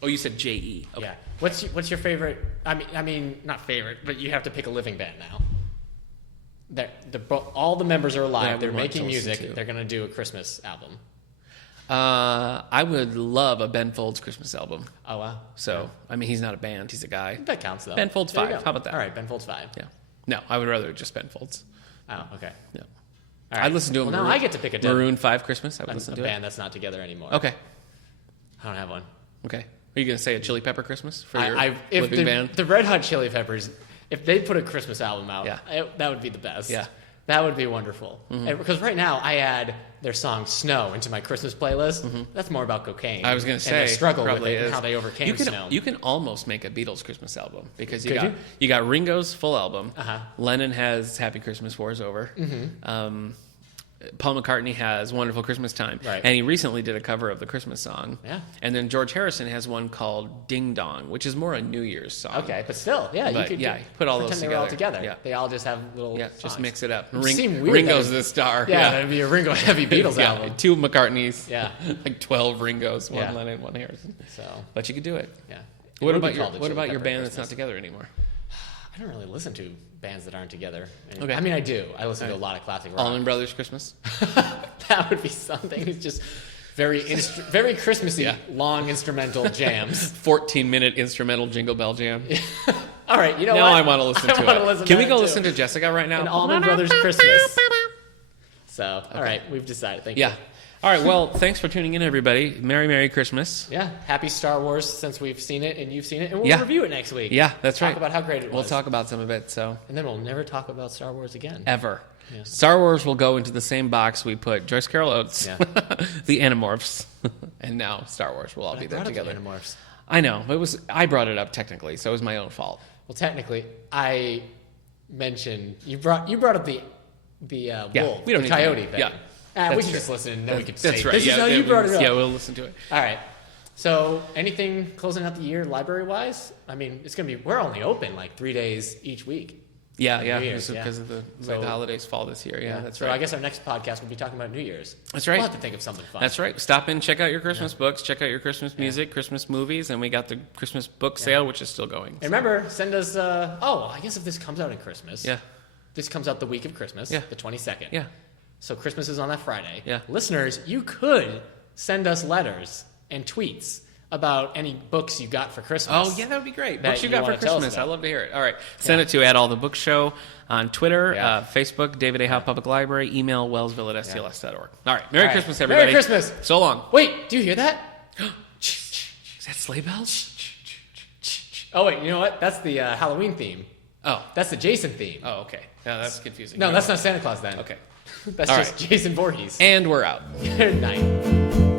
Oh, you said J.E. Okay. Yeah. What's your favorite? I mean, not favorite, but you have to pick a living band now. All the members are alive. They're making music. They're going to do a Christmas album. I would love a Ben Folds Christmas album. Oh, wow. So, I mean, he's not a band. He's a guy. That counts, though. Ben Folds There you 5. go. How about that? All right, Ben Folds 5. Yeah. No, I would rather just Ben Folds. Oh, okay. No. All right. I'd listen to a now I get to pick a Maroon 5 Christmas. I would a listen to band that's not together anymore. it. Okay. I don't have one. Okay. Are you going to say a Chili Pepper Christmas for your living if band? the Red Hot Chili Peppers, if they put a Christmas album out, Yeah. that would be the best. Yeah. That would be wonderful. And because right now I add their song "Snow" into my Christmas playlist. That's more about cocaine. I was going to say and their struggle with probably it and is. how they overcame snow. You can almost make a Beatles Christmas album because Could you got Ringo's full album. Uh-huh. Lennon has Happy Christmas, War's Over. Paul McCartney has Wonderful Christmas Time. Right. And he recently did a cover of the Christmas song. Yeah. And then George Harrison has one called Ding Dong, which is more a New Year's song. Okay, but still, yeah, But, you could put all those pretend they were all together. together. Yeah. They all just have little Yeah, just songs. mix it up. It seemed weird Ringo's that- the star. Yeah, that'd be a Ringo heavy Beatles Yeah, album. 2 McCartneys. Yeah. Like 12 Ringos, 1 Yeah. Lennon, 1 Harrison. So But you could do it. yeah. It What would be about your called the Chili band Pepper that's not Christmas. together anymore? I don't really listen to bands that aren't together. Okay. I mean, I do. I listen to a lot of classic rock. Allman Brothers Christmas? That would be something. It's just very Christmassy, Yeah. long instrumental jams. 14-minute instrumental Jingle Bell Jam. All right, you know Now what? I want to listen to wanna it. listen Can to we it go too. listen to Jessica right now? An Allman Brothers Christmas. So, all right, we've decided. Thank you. Yeah. All right, well, thanks for tuning in, everybody. Merry Christmas. Yeah, happy Star Wars since we've seen it and you've seen it, and we'll Yeah. review it next week. Yeah, that's right. Talk about how great it was. We'll talk about some of it, so and then we'll never talk about Star Wars again. ever. Yeah. Star Wars will go into the same box we put Joyce Carol Oates, Yeah. the Animorphs, and now Star Wars will all be I there brought up together. the Animorphs. I know, but I brought it up technically, so it was my own fault. Well, technically, I mentioned you brought up the wolf, we don't the need coyote to- thing. yeah. We That's can true. just listen and then we can say, That's right. this is how you brought it up. Yeah, we'll listen to it. All right. So, anything closing out the year library-wise? I mean, it's going to be, we're only open like 3 days each week. Yeah, New yeah, Year's, because of the way the holidays fall this year. Yeah, that's so right. I guess our next podcast will be talking about New Year's. That's right. We'll have to think of something fun. That's right. Stop in, check out your Christmas books, check out your Christmas music, Christmas movies, and we got the Christmas book sale, which is still going. And remember, send us, I guess if this comes out in Christmas. Yeah. This comes out the week of Christmas, Yeah. the 22nd. Yeah. So Christmas is on that Friday. Yeah. Listeners, you could send us letters and tweets about any books you got for Christmas. Oh, yeah, that would be great. that Books you you got for wanna tell us Christmas. I about. love to hear it. All right. Send it to @allthebookshow on Twitter, Yeah. Facebook, David A. Howe Public Library, email wellsville@stls.org. All right. Merry Christmas, everybody. Merry Christmas. So long. Wait, do you hear that? Is that sleigh bells? Oh wait, you know what? That's the Halloween theme. Oh. That's the Jason theme. Oh, okay. Yeah, that's confusing. No, that's not Santa Claus then. Okay. That's All just right. Jason Voorhees. And we're out. Good night.